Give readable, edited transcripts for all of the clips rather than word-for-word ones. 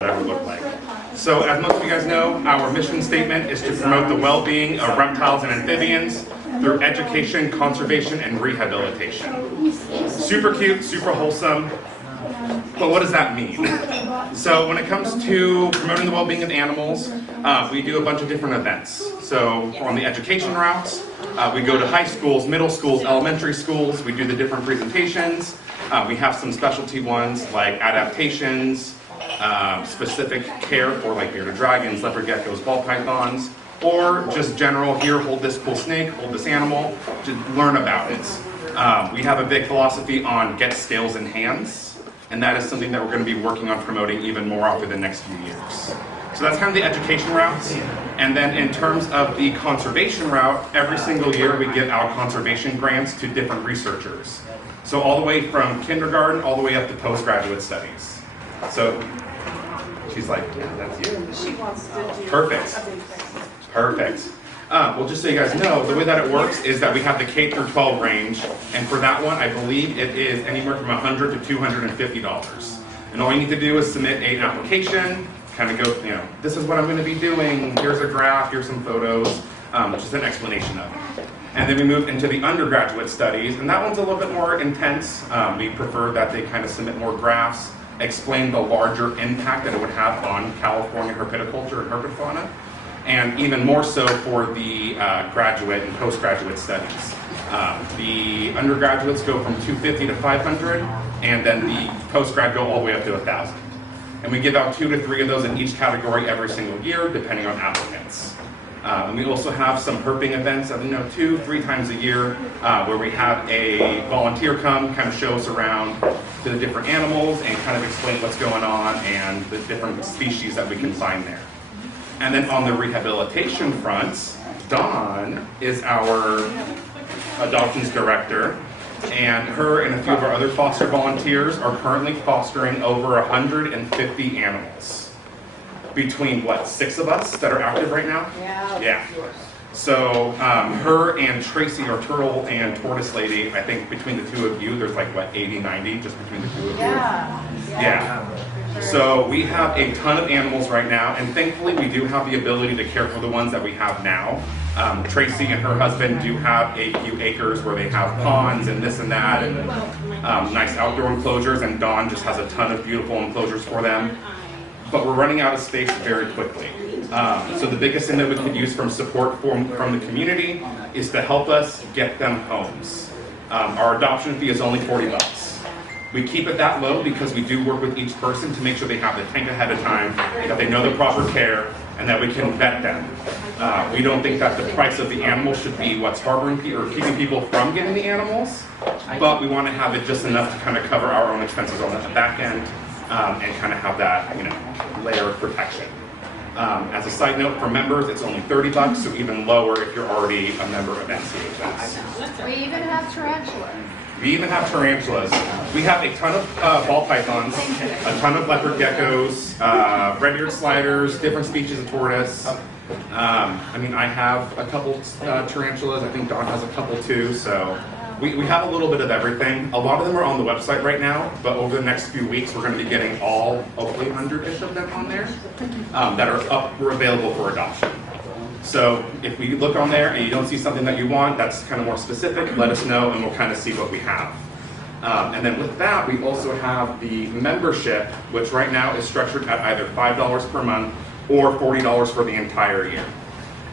that would look like. So as most of you guys know, our mission statement is to promote the well-being of reptiles and amphibians through education, conservation, and rehabilitation. Super cute, super wholesome, but what does that mean? So when it comes to promoting the well-being of animals, we do a bunch of different events. So on the education routes, we go to high schools, middle schools, elementary schools, we do the different presentations. We have some specialty ones like adaptations, specific care for like bearded dragons, leopard geckos, ball pythons, or just general, here, hold this cool snake, hold this animal, to learn about it. We have a big philosophy on get scales in hands, and that is something that we're going to be working on promoting even more over the next few years. So that's kind of the education routes. And then in terms of the conservation route, every single year we give out conservation grants to different researchers. So all the way from kindergarten all the way up to postgraduate studies. So she's like, yeah, that's you. She wants to do Perfect. a big thing. Perfect. Well, just so you guys know, the way that it works is that we have the K through 12 range, and for that one, I believe it is anywhere from $100 to $250. And all you need to do is submit an application, kind of go, this is what I'm going to be doing. Here's a graph. Here's some photos. Just an explanation of it. And then we move into the undergraduate studies, and that one's a little bit more intense. We prefer that they kind of submit more graphs, explain the larger impact that it would have on California herpetoculture and herpetofauna, and even more so for the graduate and postgraduate studies. The undergraduates go from 250 to 500, and then the postgrad go all the way up to 1,000. And we give out 2 to 3 of those in each category every single year, depending on applicants. And we also have some herping events, 2-3 times a year, where we have a volunteer come, kind of show us around to the different animals and kind of explain what's going on and the different species that we can find there. And then on the rehabilitation front, Dawn is our adoptions director, and her and a few of our other foster volunteers are currently fostering over 150 animals. Between, 6 of us that are active right now? Yeah. So her and Tracy, our turtle and tortoise lady, I think between the two of you, there's 80, 90 just between the two of you. Yeah. So we have a ton of animals right now, and thankfully we do have the ability to care for the ones that we have now. Tracy and her husband do have a few acres where they have ponds and this and that, and nice outdoor enclosures, and Dawn just has a ton of beautiful enclosures for them. But we're running out of space very quickly. So the biggest thing that we could use from support from the community is to help us get them homes. Our adoption fee is only $40. We keep it that low because we do work with each person to make sure they have the tank ahead of time, that they know the proper care, and that we can vet them. We don't think that the price of the animal should be what's harboring or keeping people from getting the animals, but we want to have it just enough to kind of cover our own expenses on the back end. And kind of have that, layer of protection. As a side note, for members, it's only $30, so even lower if you're already a member of NCHS. We even have tarantulas. We even have tarantulas. We have a ton of ball pythons, a ton of leopard geckos, red-eared sliders, different species of tortoise. I have a couple tarantulas. I think Dawn has a couple too, so. We have a little bit of everything. A lot of them are on the website right now, but over the next few weeks, we're going to be getting all, hopefully 100-ish of them on there that are up or available for adoption. So if we look on there and you don't see something that you want that's kind of more specific, let us know and we'll kind of see what we have. And then with that, we also have the membership, which right now is structured at either $5 per month or $40 for the entire year.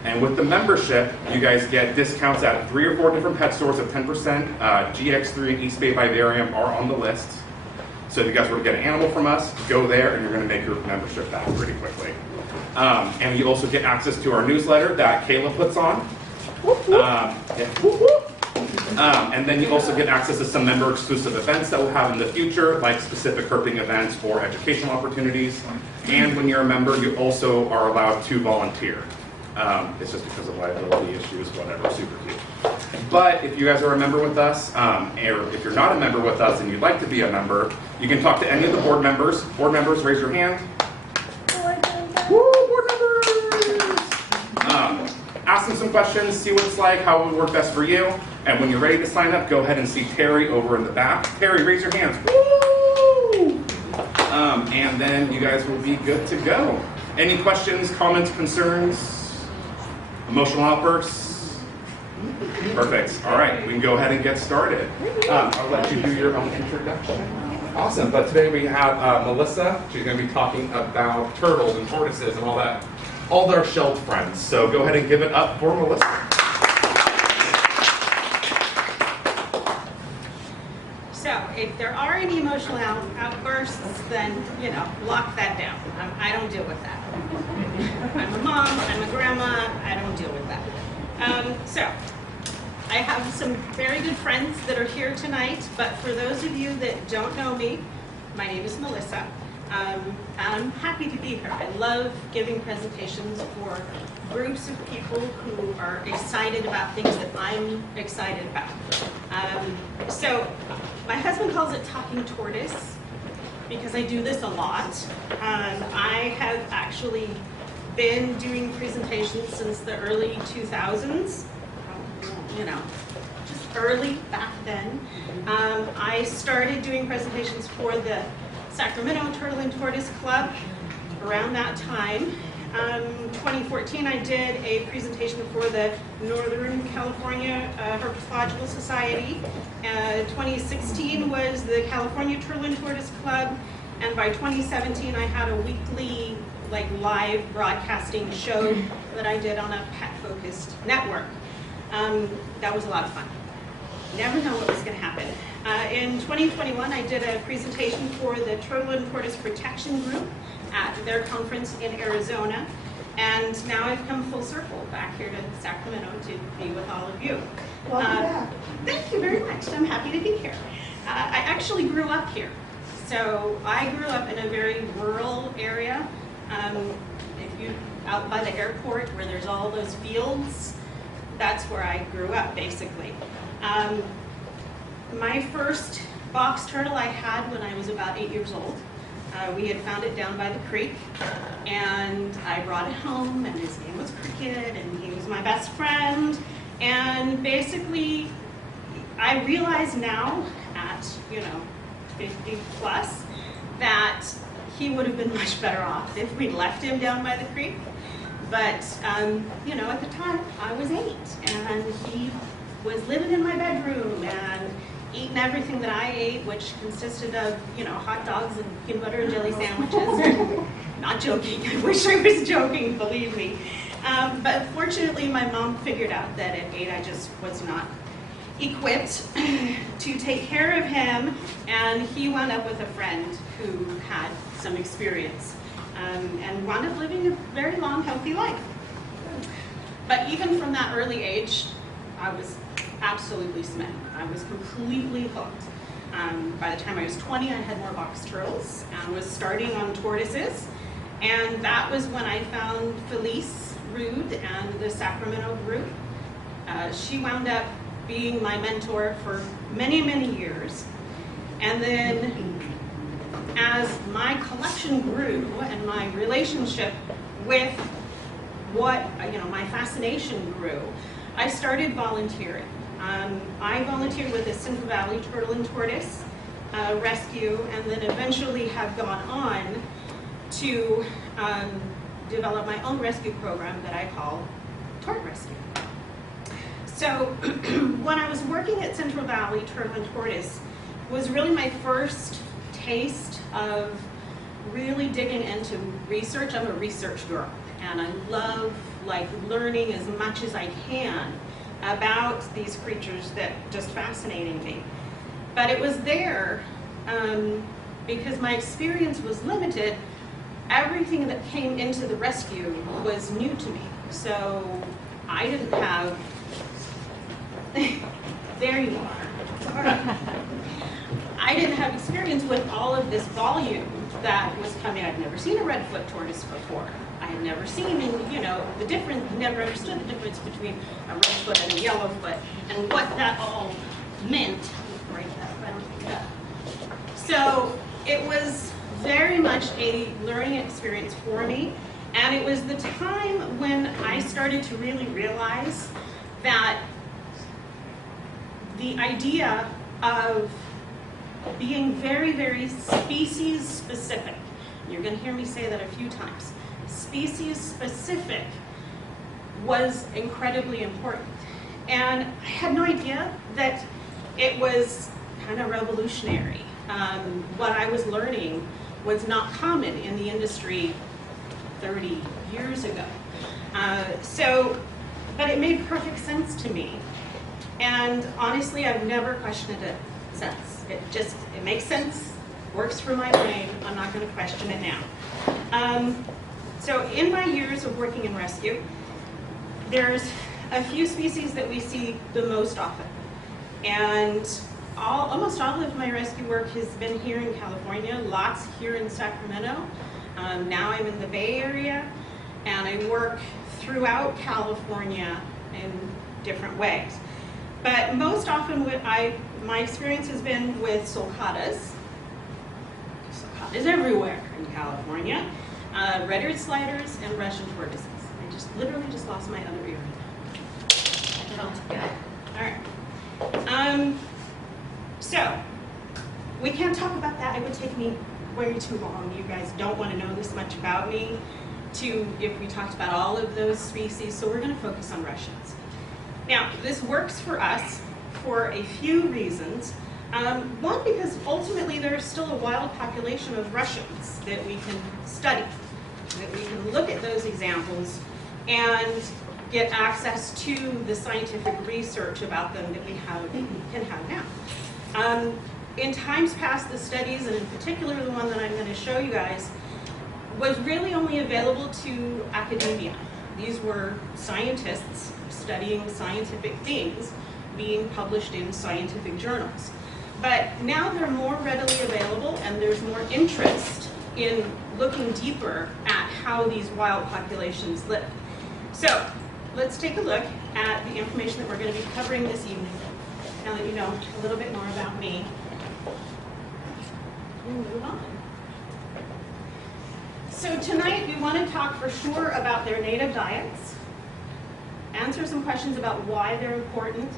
And with the membership, you guys get discounts at 3 or 4 different pet stores of 10%. GX3 and East Bay Vivarium are on the list. So if you guys were to get an animal from us, go there and you're going to make your membership back pretty quickly. And you also get access to our newsletter that Kayla puts on. And then you also get access to some member-exclusive events that we'll have in the future, like specific herping events or educational opportunities. And when you're a member, you also are allowed to volunteer. It's just because of liability issues, whatever, super cute. But if you guys are a member with us, or if you're not a member with us and you'd like to be a member, you can talk to any of the board members. Board members, raise your hand. Woo, board members! Ask them some questions, see what it's like, how it would work best for you. And when you're ready to sign up, go ahead and see Terry over in the back. Terry, raise your hands. Woo! and then you guys will be good to go. Any questions, comments, concerns, emotional outbursts? Perfect. All right, we can go ahead and get started. I'll let you do your own introduction. Awesome. But today we have Melissa. She's going to be talking about turtles and tortoises and all their shelled friends. So go ahead and give it up for Melissa. So if there are any emotional outbursts, then, lock that down. I don't deal with that. I'm a mom, I'm a grandma, I don't deal with that. So I have some very good friends that are here tonight, but for those of you that don't know me, my name is Melissa. I'm happy to be here. I love giving presentations for groups of people who are excited about things that I'm excited about. So my husband calls it talking tortoise because I do this a lot. I have actually been doing presentations since the early 2000s, just early back then. I started doing presentations for the Sacramento Turtle and Tortoise Club around that time. 2014 I did a presentation for the Northern California Herpetological Society. 2016 was the California Turtle and Tortoise Club, and by 2017 I had a weekly live broadcasting show that I did on a pet-focused network. That was a lot of fun. Never know what was going to happen. In 2021, I did a presentation for the Turtle and Tortoise Protection Group at their conference in Arizona. And now I've come full circle back here to Sacramento to be with all of you. Welcome back. Thank you very much. I'm happy to be here. I actually grew up here. So I grew up in a very rural area. If you out by the airport where there's all those fields, that's where I grew up, basically. My first box turtle I had when I was about 8 years old. We had found it down by the creek, and I brought it home, and his name was Cricket, and he was my best friend. And basically, I realize now, at 50 plus, that he would have been much better off if we'd left him down by the creek. But, at the time, I was 8, and he was living in my bedroom and eating everything that I ate, which consisted of, hot dogs and peanut butter and jelly sandwiches. Not joking. I wish I was joking, believe me. But fortunately, my mom figured out that at 8, I just was not equipped to take care of him, and he wound up with a friend who had some experience. And wound up living a very long, healthy life. But even from that early age, I was absolutely smitten. I was completely hooked. By the time I was 20, I had more box turtles and was starting on tortoises. And that was when I found Felice Rude and the Sacramento group. She wound up being my mentor for many, many years. And then as my collection grew and my relationship with my fascination grew, I started volunteering. I volunteered with the Central Valley Turtle and Tortoise Rescue, and then eventually have gone on to develop my own rescue program that I call Tort Rescue. So when I was working at Central Valley Turtle and Tortoise, was really my first taste of really digging into research. I'm a research girl, and I love learning as much as I can about these creatures that just fascinating me. But it was there, because my experience was limited, everything that came into the rescue was new to me. So I didn't have, there you are. I didn't have experience with all of this volume that was coming. I'd never seen a redfoot tortoise before. I had never seen, the difference, never understood the difference between a redfoot and a yellowfoot and what that all meant. Break that up, I don't think that. So it was very much a learning experience for me, and it was the time when I started to really realize that the idea of being very, very species specific You're going to hear me say that a few times. Species specific was incredibly important. And I had no idea that it was kind of revolutionary. What I was learning was not common in the industry 30 years ago. But it made perfect sense to me. And honestly, I've never questioned it since. It makes sense, works for my brain. I'm not going to question it now. So in my years of working in rescue, there's a few species that we see the most often. And almost all of my rescue work has been here in California, lots here in Sacramento. Now I'm in the Bay Area, and I work throughout California in different ways. But most often my experience has been with sulcatas. Sulcatas everywhere in California. Red-eared sliders and Russian tortoises. I literally just lost my other ear. Oh, good. All right. So we can't talk about that. It would take me way too long. You guys don't want to know this much about me if we talked about all of those species. So we're going to focus on Russians. Now, this works for us for a few reasons. One, because ultimately there's still a wild population of Russians that we can study, that we can look at those examples and get access to the scientific research about them that we can have now. In times past, the studies, and in particular the one that I'm going to show you guys, was really only available to academia. These were scientists studying scientific things being published in scientific journals. But now they're more readily available, and there's more interest in looking deeper at how these wild populations live. So let's take a look at the information that we're going to be covering this evening and let you know a little bit more about me. We'll move on. So tonight we want to talk for sure about their native diets, answer some questions about why they're important,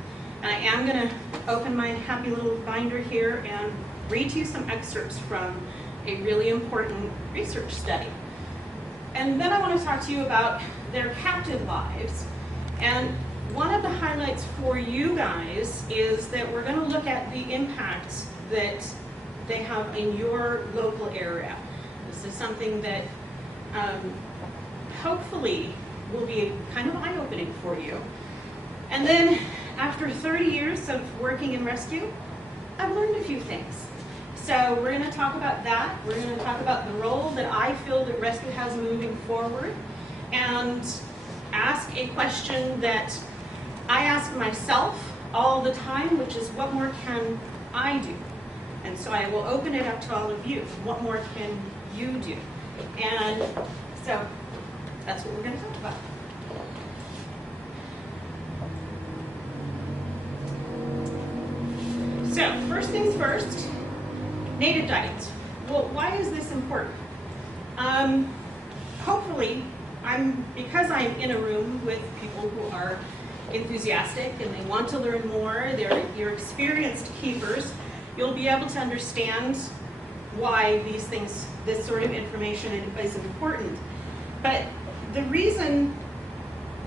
and I am going to open my happy little binder here and read to you some excerpts from a really important research study. And then I want to talk to you about their captive lives. And one of the highlights for you guys is that we're going to look at the impacts that they have in your local area. This is something that hopefully will be kind of eye-opening for you. And then after 30 years of working in rescue, I've learned a few things. So we're going to talk about that. We're going to talk about the role that I feel that rescue has moving forward, and ask a question that I ask myself all the time, which is, what more can I do? And so I will open it up to all of you. What more can you do? And so that's what we're going to talk about. So first things first, native diets. Well, why is this important? Hopefully, because I'm in a room with people who are enthusiastic and they want to learn more, you're experienced keepers, you'll be able to understand why these things, this sort of information is important. But the reason,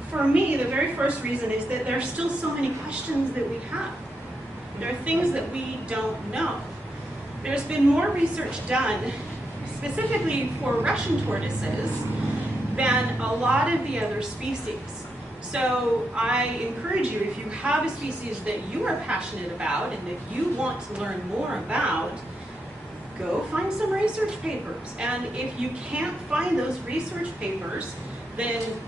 for me, the very first reason is that there are still so many questions that we have. There are things that we don't know. There's been more research done specifically for Russian tortoises than a lot of the other species. So I encourage you, if you have a species that you are passionate about and if you want to learn more about, go find some research papers. And if you can't find those research papers, then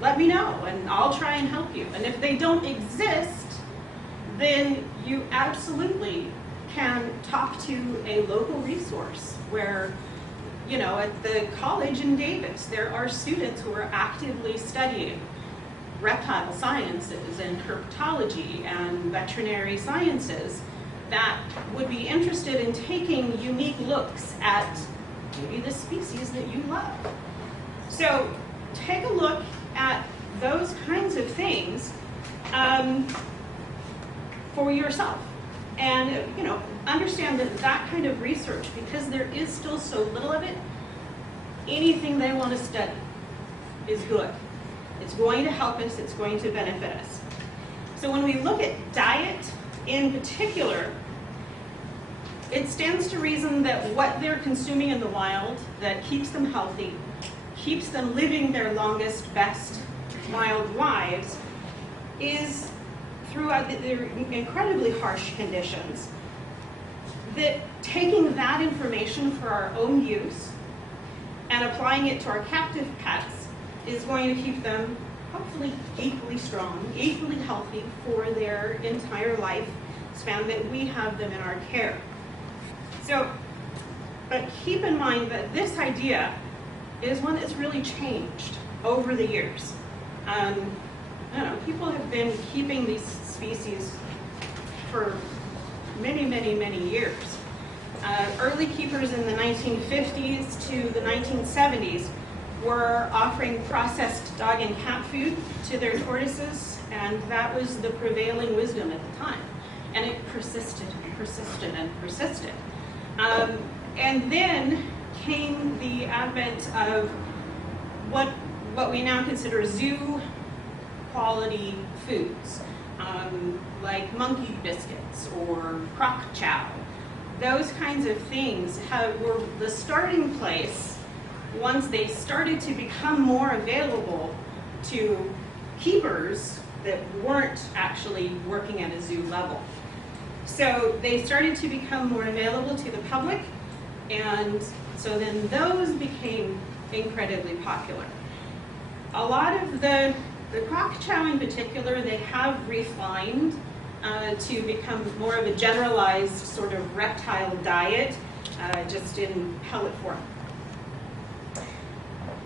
let me know and I'll try and help you. And if they don't exist, then you absolutely can talk to a local resource where, at the college in Davis, there are students who are actively studying reptile sciences and herpetology and veterinary sciences that would be interested in taking unique looks at maybe the species that you love. So take a look at those kinds of things for yourself. And understand that kind of research, because there is still so little of it, anything they want to study is good. It's going to help us, it's going to benefit us. So when we look at diet in particular, it stands to reason that what they're consuming in the wild that keeps them healthy, keeps them living their longest, best wild lives, is throughout their incredibly harsh conditions. That taking that information for our own use and applying it to our captive pets is going to keep them hopefully equally strong, equally healthy for their entire life span that we have them in our care. So, but keep in mind that this idea is one that's really changed over the years. I don't know, people have been keeping these species for many, many, many years. Early keepers in the 1950s to the 1970s were offering processed dog and cat food to their tortoises, and that was the prevailing wisdom at the time. And it persisted and persisted and persisted. And then came the advent of what we now consider zoo quality foods, like monkey biscuits or crock chow. Those kinds of things were the starting place once they started to become more available to keepers that weren't actually working at a zoo level. So they started to become more available to the public, and so then those became incredibly popular. A lot of the crock chow in particular, they have refined to become more of a generalized sort of reptile diet, just in pellet form.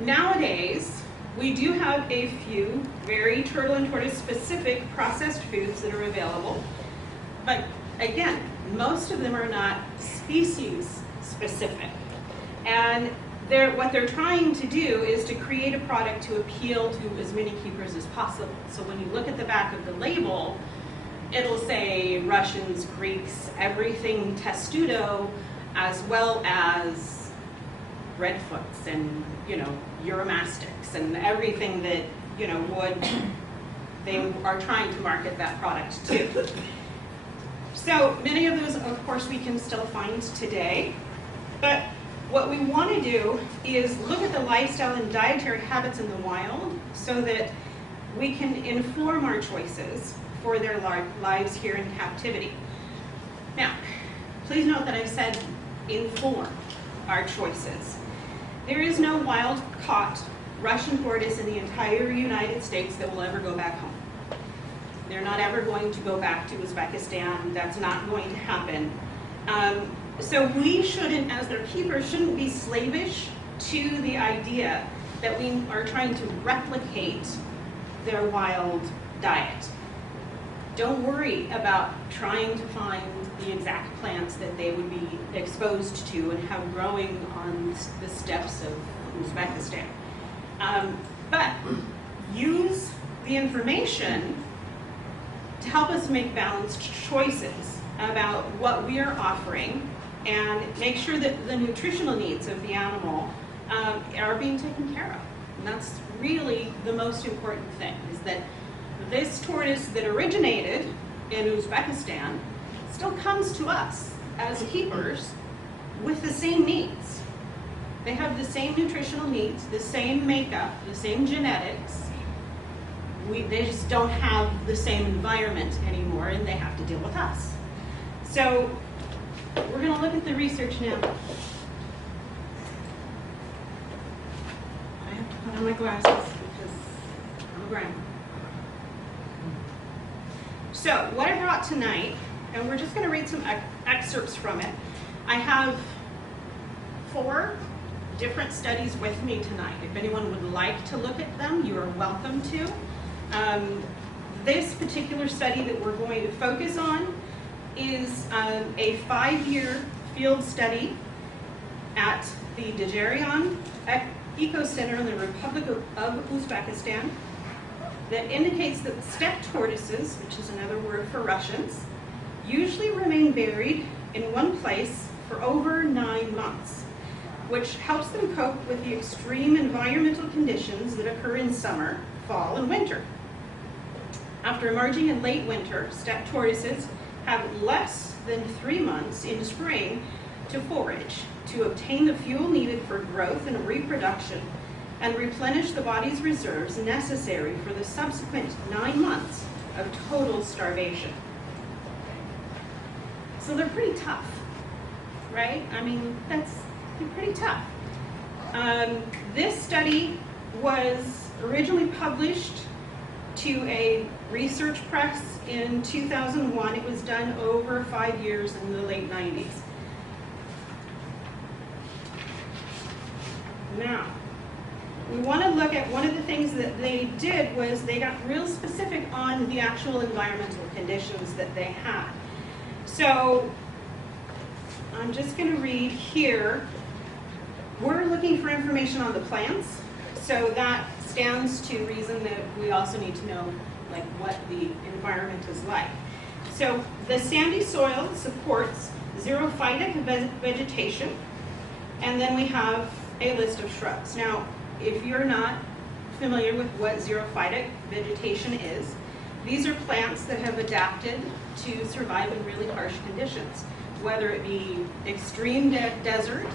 Nowadays, we do have a few very turtle and tortoise specific processed foods that are available, but again, most of them are not species specific. And what they're trying to do is to create a product to appeal to as many keepers as possible. So when you look at the back of the label, it'll say Russians, Greeks, everything testudo, as well as redfoots and, Uromastics and everything that, they are trying to market that product to. So many of those, of course, we can still find today, but what we want to do is look at the lifestyle and dietary habits in the wild so that we can inform our choices for their lives here in captivity. Now, please note that I said inform our choices. There is no wild-caught Russian tortoise in the entire United States that will ever go back home. They're not ever going to go back to Uzbekistan. That's not going to happen. So we shouldn't, as their keepers, shouldn't be slavish to the idea that we are trying to replicate their wild diet. Don't worry about trying to find the exact plants that they would be exposed to and have growing on the steppes of Uzbekistan. But use the information to help us make balanced choices about what we are offering and make sure that the nutritional needs of the animal are being taken care of. And that's really the most important thing, is that this tortoise that originated in Uzbekistan still comes to us as keepers with the same needs. They have the same nutritional needs, the same makeup, the same genetics. They just don't have the same environment anymore, and they have to deal with us. So we're going to look at the research now. I have to put on my glasses because I'm a grandma. So what I brought tonight, and we're just going to read some excerpts from it. I have 4 different studies with me tonight. If anyone would like to look at them, you are welcome to. This particular study that we're going to focus on is a 5-year field study at the Djerian Eco Center in the Republic of Uzbekistan that indicates that steppe tortoises, which is another word for Russians, usually remain buried in one place for over 9 months, which helps them cope with the extreme environmental conditions that occur in summer, fall, and winter. After emerging in late winter, steppe tortoises have less than 3 months in spring to forage, to obtain the fuel needed for growth and reproduction, and replenish the body's reserves necessary for the subsequent 9 months of total starvation. So they're pretty tough, right? I mean, they're pretty tough. This study was originally published to a research press in 2001. It was done over 5 years in the late 90s. Now, we want to look at one of the things that they did was they got real specific on the actual environmental conditions that they had. So I'm just going to read here. We're looking for information on the plants, so that stands to reason that we also need to know like what the environment is like. So the sandy soil supports xerophytic vegetation, and then we have a list of shrubs. Now, if you're not familiar with what xerophytic vegetation is, these are plants that have adapted to survive in really harsh conditions, whether it be extreme desert,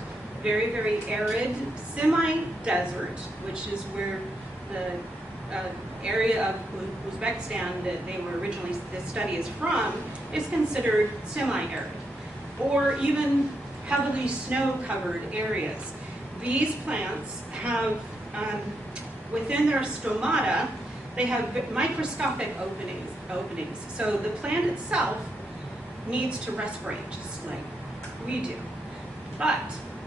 very, very arid, semi-desert, which is where the area of Uzbekistan that they were originally, this study is from, is considered semi-arid, or even heavily snow-covered areas. These plants have, within their stomata, they have microscopic openings. So the plant itself needs to respirate, just like we do. But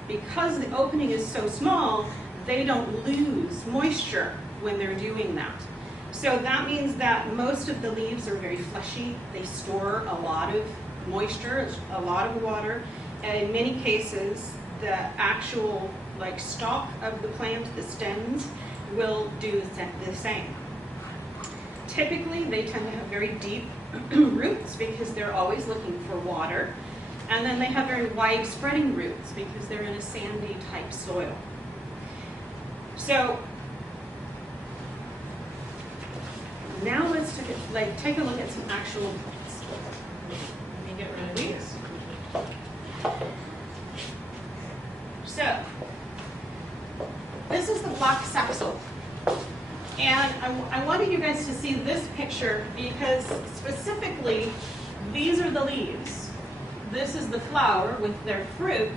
because the opening is so small, they don't lose moisture when they're doing that. So that means that most of the leaves are very fleshy. They store a lot of moisture, a lot of water, and in many cases, the actual stalk of the plant, the stems, will do the same. Typically, they tend to have very deep roots because they're always looking for water. And then they have very wide spreading roots because they're in a sandy type soil. So now let's take a look at some actual plants. Let me get rid of these. So this is the black saxel. And I wanted you guys to see this picture because specifically these are the leaves. This is the flower with their fruit,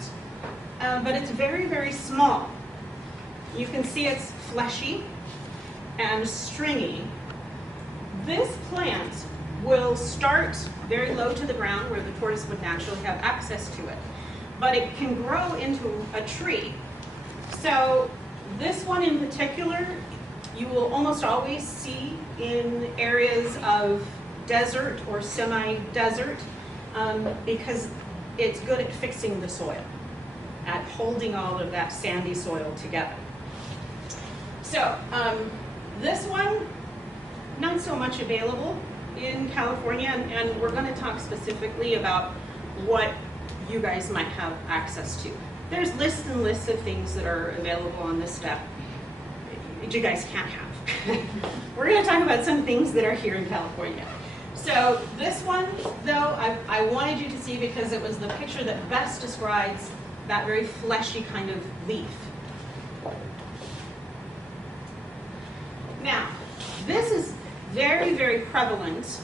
but it's very, very small. You can see it's fleshy and stringy. This plant will start very low to the ground where the tortoise would naturally have access to it, but it can grow into a tree. So this one in particular, you will almost always see in areas of desert or semi-desert because it's good at fixing the soil, at holding all of that sandy soil together. So this one, not so much available in California, and we're going to talk specifically about what you guys might have access to. There's lists and lists of things that are available on this step you guys can't have. We're going to talk about some things that are here in California. So this one, though, I wanted you to see because it was the picture that best describes that very fleshy kind of leaf. Now, this is very, very prevalent,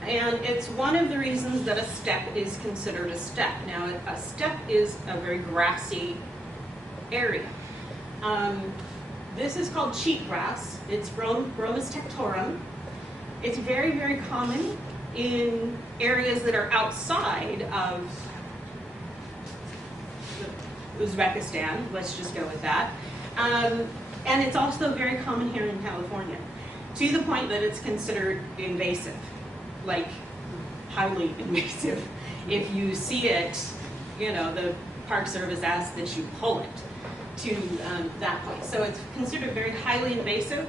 and it's one of the reasons that a steppe is considered a steppe. Now, a steppe is a very grassy area. This is called cheatgrass. It's Bromus tectorum. It's very, very common in areas that are outside of Uzbekistan. Let's just go with that. And it's also very common here in California, to the point that it's considered invasive, like highly invasive. If you see it, the Park Service asks that you pull it to that point. So it's considered very highly invasive.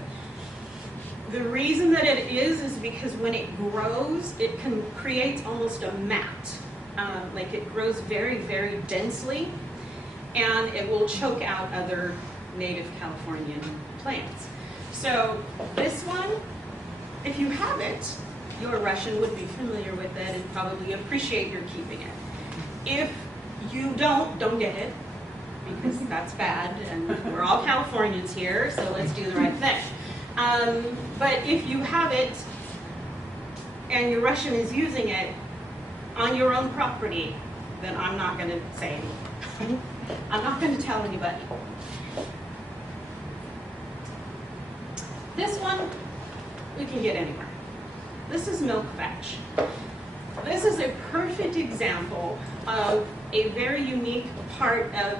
The reason that it is because when it grows, it creates almost a mat. Like it grows very, very densely. and it will choke out other native Californian plants. So this one, if you have it, your Russian would be familiar with it and probably appreciate your keeping it. If you don't get it, because that's bad, and we're all Californians here, so let's do the right thing. But if you have it, and your Russian is using it on your own property, then I'm not going to say anything. I'm not going to tell anybody. This one, we can get anywhere. This is milk vetch. This is a perfect example of a very unique part of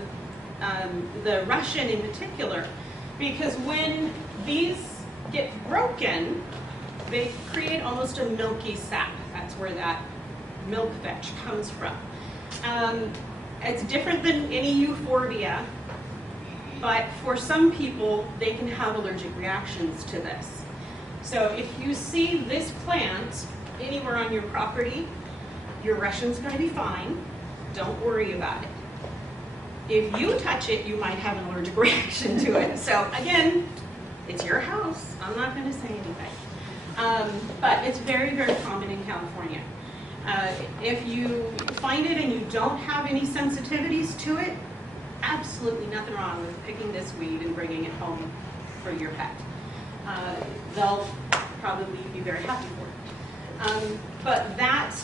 the Russian in particular, because when these get broken, they create almost a milky sap. That's where that milk vetch comes from. It's different than any euphorbia, but for some people, they can have allergic reactions to this. So if you see this plant anywhere on your property, your Russian's going to be fine. Don't worry about it. If you touch it, you might have an allergic reaction to it. So again, it's your house. I'm not going to say anything. But it's very, very common in California. If you find it and you don't have any sensitivities to it, absolutely nothing wrong with picking this weed and bringing it home for your pet. They'll probably be very happy for it. But that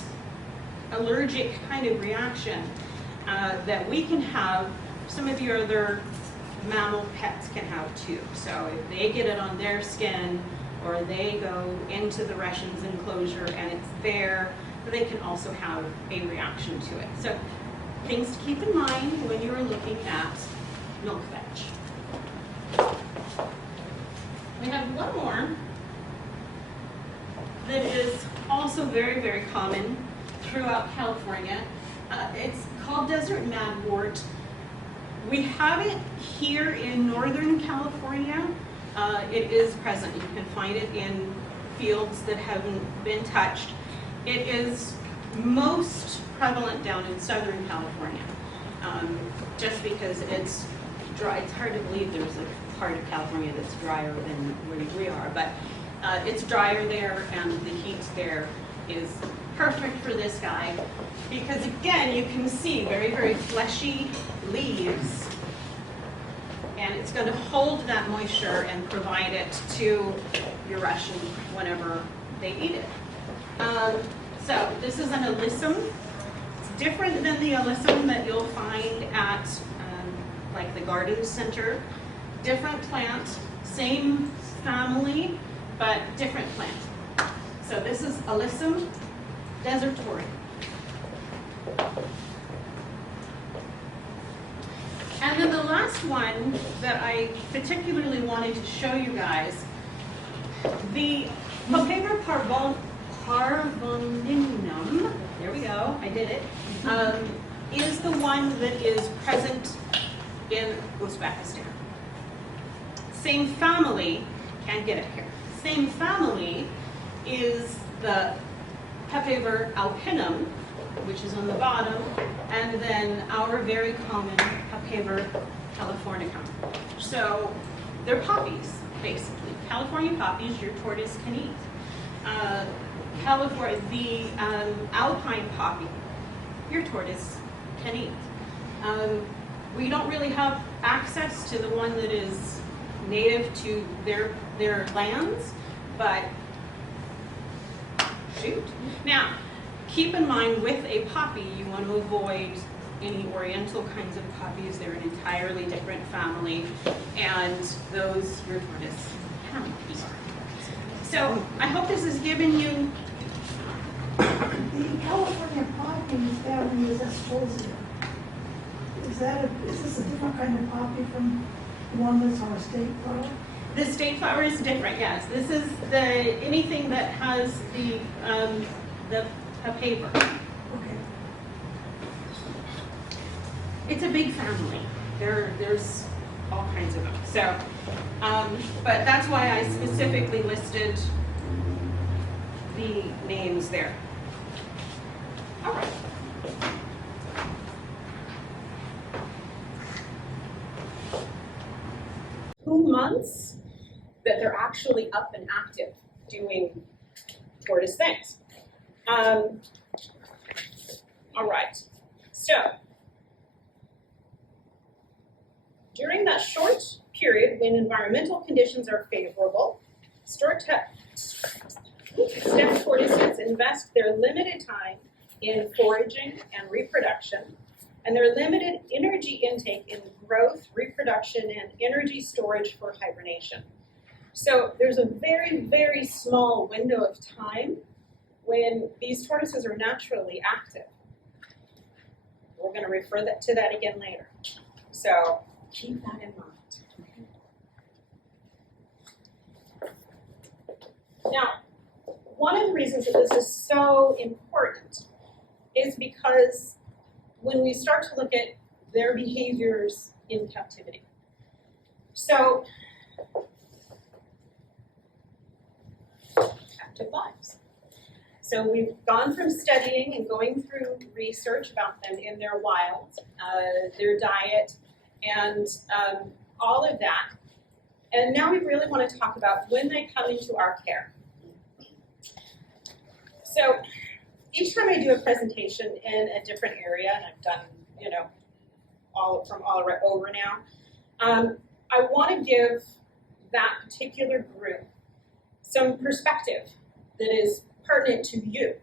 allergic kind of reaction that we can have, some of your other mammal pets can have too. So if they get it on their skin, or they go into the Russian's enclosure and it's there, they can also have a reaction to it. So things to keep in mind when you're looking at milk vetch. We have one more that is also very, very common throughout California. It's called desert madwort. We have it here in Northern California. It is present. You can find it in fields that haven't been touched. It is most prevalent down in Southern California, just because it's dry. It's hard to believe there's a part of California that's drier than where we are, but it's drier there, and the heat there is perfect for this guy, because again, you can see very, very fleshy leaves, and it's going to hold that moisture and provide it to your Russian whenever they eat it. So this is an alyssum. It's different than the alyssum that you'll find at like the garden center. Different plant, same family, but different plant. So this is Alyssum desertorium. And then the last one that I particularly wanted to show you guys, the Papaver parvoninum, there we go, I did it, is the one that is present in Uzbekistan. Same family, can't get it here, same family is the Papaver alpinum, which is on the bottom, and then our very common Papaver californicum. So they're poppies, basically. California poppies your tortoise can eat. The alpine poppy, your tortoise can eat. We don't really have access to the one that is native to their lands, but shoot. Now, keep in mind with a poppy, you want to avoid any oriental kinds of poppies. They're an entirely different family, and those your tortoise can eat. So I hope this has given you. The California poppy family is Estrosia. Is this a different kind of poppy from the one that's our state flower? The state flower is different, yes. This is anything that has the paper. Okay. It's a big family. There's all kinds of them. So, but that's why I specifically listed the names there. All right. months that they're actually up and active doing tortoise things. All right, so during that short period when environmental conditions are favorable, steppe tortoises invest their limited time in foraging and reproduction, and their limited energy intake in growth, reproduction, and energy storage for hibernation. So there's a very, very small window of time when these tortoises are naturally active. We're going to refer to that again later. So keep that in mind. Now, one of the reasons that this is so important is because when we start to look at their behaviors in captivity. So, captive lives. So we've gone from studying and going through research about them in their wild, their diet, and all of that. And now we really want to talk about when they come into our care. So each time I do a presentation in a different area, and I've done, all over now, I want to give that particular group some perspective that is pertinent to you.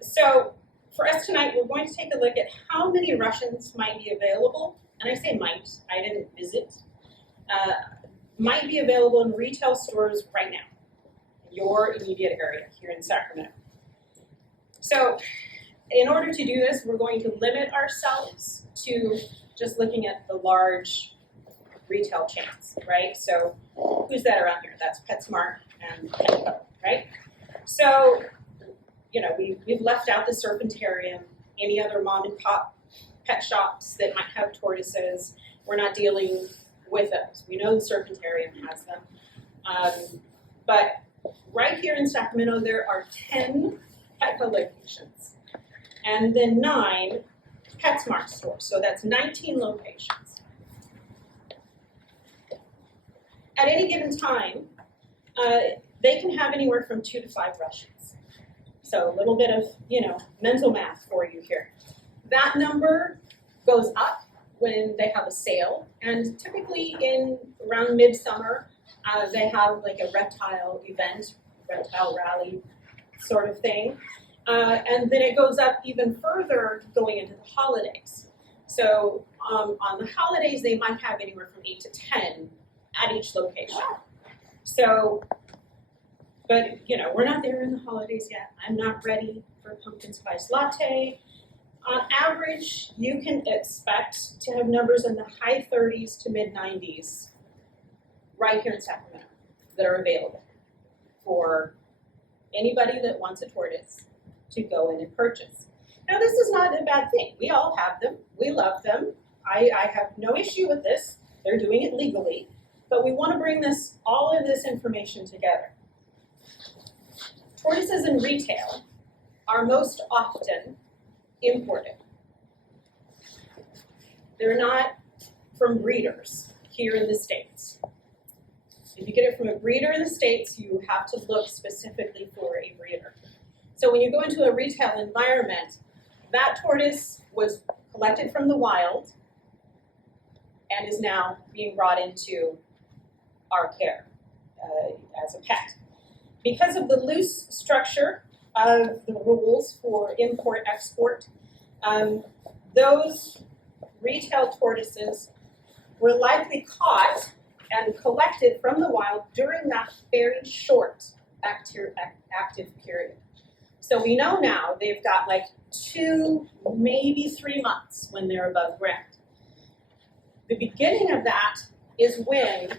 So for us tonight, we're going to take a look at how many Russians might be available, and I say might, I didn't visit, might be available in retail stores right now, in your immediate area here in Sacramento. So in order to do this, we're going to limit ourselves to just looking at the large retail chains, right? So who's that around here? That's PetSmart and Petco, right? So, we've left out the Serpentarium, any other mom and pop pet shops that might have tortoises. We're not dealing with those. We know the Serpentarium has them. But right here in Sacramento, there are 10 Petco locations, and then 9 PetSmart stores. So that's 19 locations. At any given time, they can have anywhere from 2 to 5 Russians. So a little bit of, mental math for you here. That number goes up when they have a sale, and typically in around midsummer, they have like a reptile event, reptile rally sort of thing. And then it goes up even further going into the holidays. So on the holidays, they might have anywhere from 8 to 10 at each location. So, but we're not there in the holidays yet. I'm not ready for pumpkin spice latte. On average, you can expect to have numbers in the high 30s to mid 90s right here in Sacramento that are available for anybody that wants a tortoise to go in and purchase. Now, this is not a bad thing. We all have them. We love them. I have no issue with this. They're doing it legally. But we want to bring all of this information together. Tortoises in retail are most often imported. They're not from breeders here in the States. If you get it from a breeder in the States, you have to look specifically for a breeder. So when you go into a retail environment, that tortoise was collected from the wild and is now being brought into our care as a pet. Because of the loose structure of the rules for import-export, those retail tortoises were likely caught and collected from the wild during that very short active period. So we know now they've got like 2, maybe 3 months when they're above ground. The beginning of that is when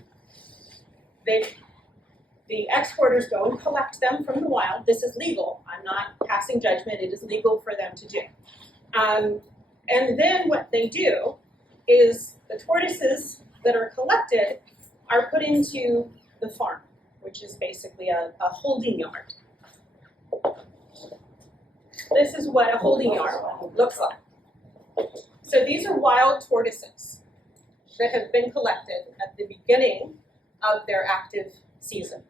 the exporters go and collect them from the wild. This is legal. I'm not passing judgment. It is legal for them to do. And then what they do is the tortoises that are collected are put into the farm, which is basically a holding yard. This is what a holding yard looks like. So these are wild tortoises that have been collected at the beginning of their active season.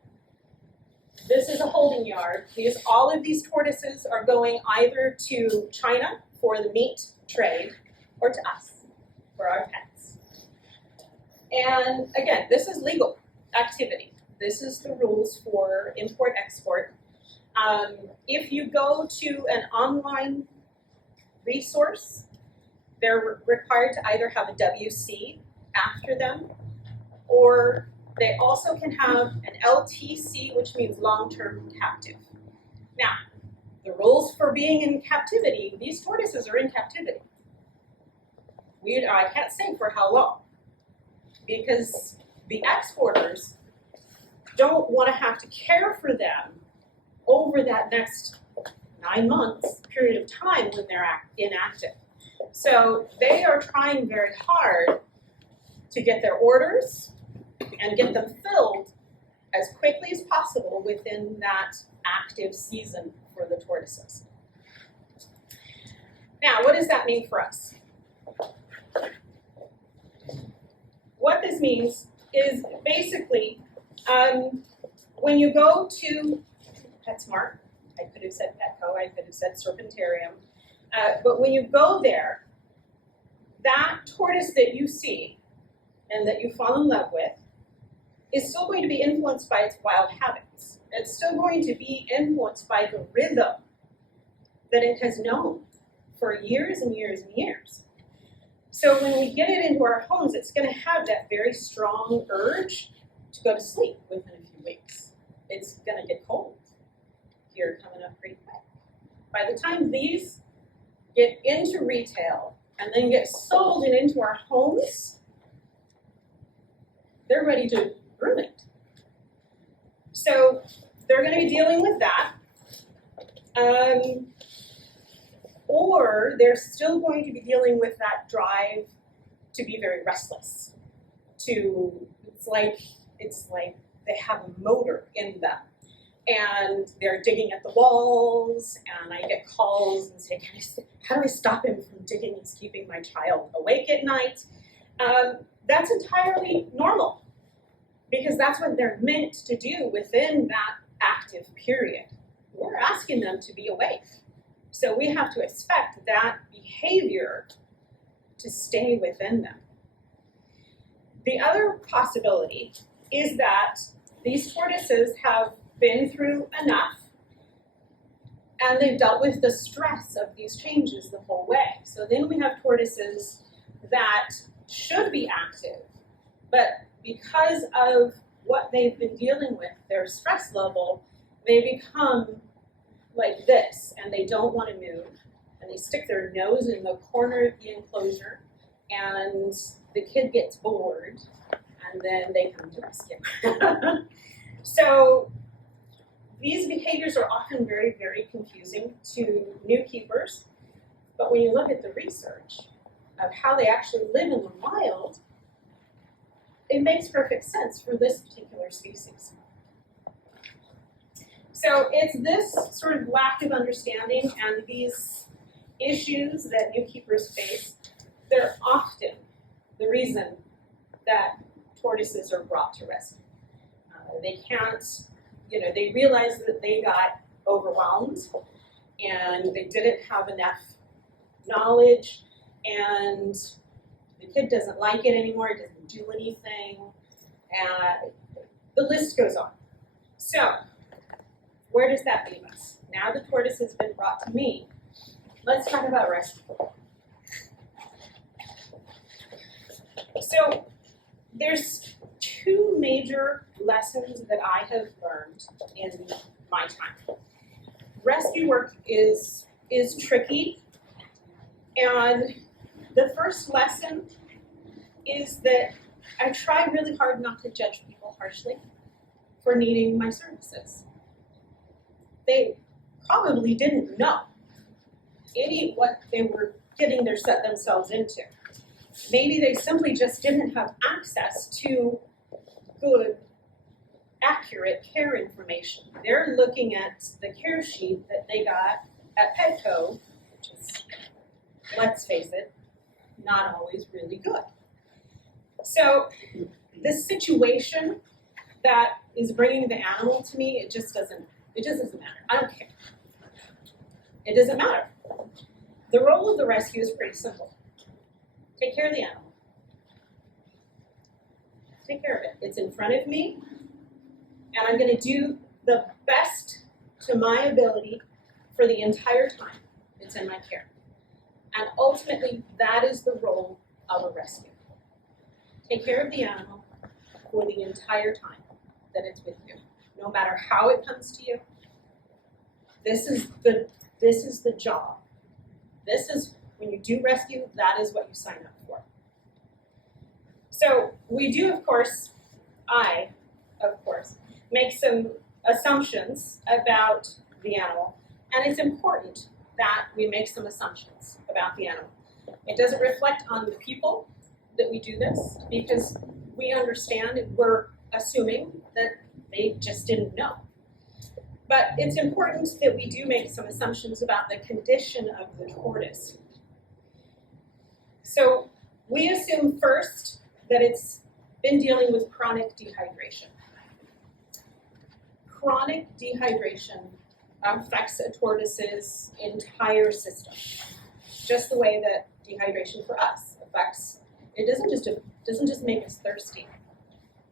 This is a holding yard. All of these tortoises are going either to China for the meat trade or to us for our pets. And again, this is legal activity. This is the rules for import-export. If you go to an online resource, they're required to either have a WC after them, or they also can have an LTC, which means long-term captive. Now, the rules for being in captivity, these tortoises are in captivity. I can't say for how long, because the exporters don't want to have to care for them over that next 9 months period of time when they're inactive. So they are trying very hard to get their orders and get them filled as quickly as possible within that active season for the tortoises. Now, what does that mean for us? What this means is basically when you go to PetSmart, I could have said Petco, I could have said Serpentarium, but when you go there, that tortoise that you see and that you fall in love with is still going to be influenced by its wild habits. It's still going to be influenced by the rhythm that it has known for years and years and years. So when we get it into our homes, it's going to have that very strong urge to go to sleep within a few weeks. It's going to get cold here coming up pretty quick. By the time these get into retail and then get sold and into our homes, they're ready to ruminate. So they're going to be dealing with that. Or they're still going to be dealing with that drive to be very restless. It's like they have a motor in them. And they're digging at the walls, and I get calls and say, how do I stop him from digging? He's keeping my child awake at night. That's entirely normal, because that's what they're meant to do within that active period. We're asking them to be awake. So we have to expect that behavior to stay within them. The other possibility is that these tortoises have been through enough and they've dealt with the stress of these changes the whole way. So then we have tortoises that should be active, but because of what they've been dealing with, their stress level, they become like this, and they don't want to move, and they stick their nose in the corner of the enclosure, and the kid gets bored, and then they come to rescue. So these behaviors are often very, very confusing to new keepers, but when you look at the research of how they actually live in the wild, it makes perfect sense for this particular species. So it's this sort of lack of understanding and these issues that new keepers face, they're often the reason that tortoises are brought to rescue. They can't, they realize that they got overwhelmed and they didn't have enough knowledge, and the kid doesn't like it anymore, it doesn't do anything, and the list goes on. So, where does that leave us? Now the tortoise has been brought to me. Let's talk about rescue. So there's two major lessons that I have learned in my time. Rescue work is tricky, and the first lesson is that I try really hard not to judge people harshly for needing my services. They probably didn't know what they were getting themselves into. Maybe they simply just didn't have access to good, accurate care information. They're looking at the care sheet that they got at Petco, which is, let's face it, not always really good. So the situation that is bringing the animal to me, it just doesn't matter. I don't care. It doesn't matter. The role of the rescue is pretty simple. Take care of the animal. Take care of it. It's in front of me, and I'm going to do the best to my ability for the entire time it's in my care. And ultimately, that is the role of a rescue. Take care of the animal for the entire time that it's with you, no matter how it comes to you. This is the job. This is, when you do rescue, that is what you sign up for. So we do, of course, make some assumptions about the animal, and it's important that we make some assumptions about the animal. It doesn't reflect on the people that we do this, because we understand and we're assuming that they just didn't know. But it's important that we do make some assumptions about the condition of the tortoise. So we assume first that it's been dealing with chronic dehydration. Chronic dehydration affects a tortoise's entire system, just the way that dehydration for us affects. It doesn't just make us thirsty.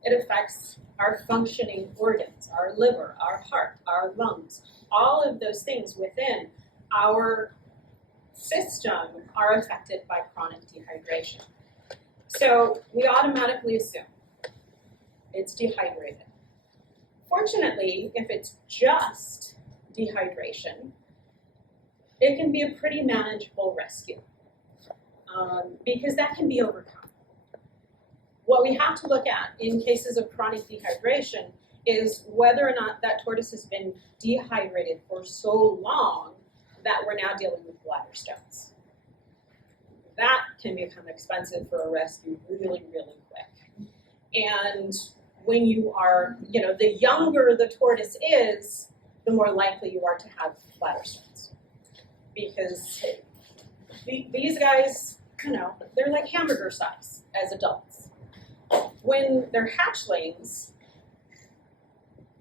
It affects our functioning organs, our liver, our heart, our lungs. All of those things within our system are affected by chronic dehydration. So we automatically assume it's dehydrated. Fortunately, if it's just dehydration, it can be a pretty manageable rescue because that can be overcome. What we have to look at in cases of chronic dehydration is whether or not that tortoise has been dehydrated for so long that we're now dealing with bladder stones. That can become expensive for a rescue really, really quick. And when you are, the younger the tortoise is, the more likely you are to have bladder stones. Because these guys, they're like hamburger size as adults. When they're hatchlings,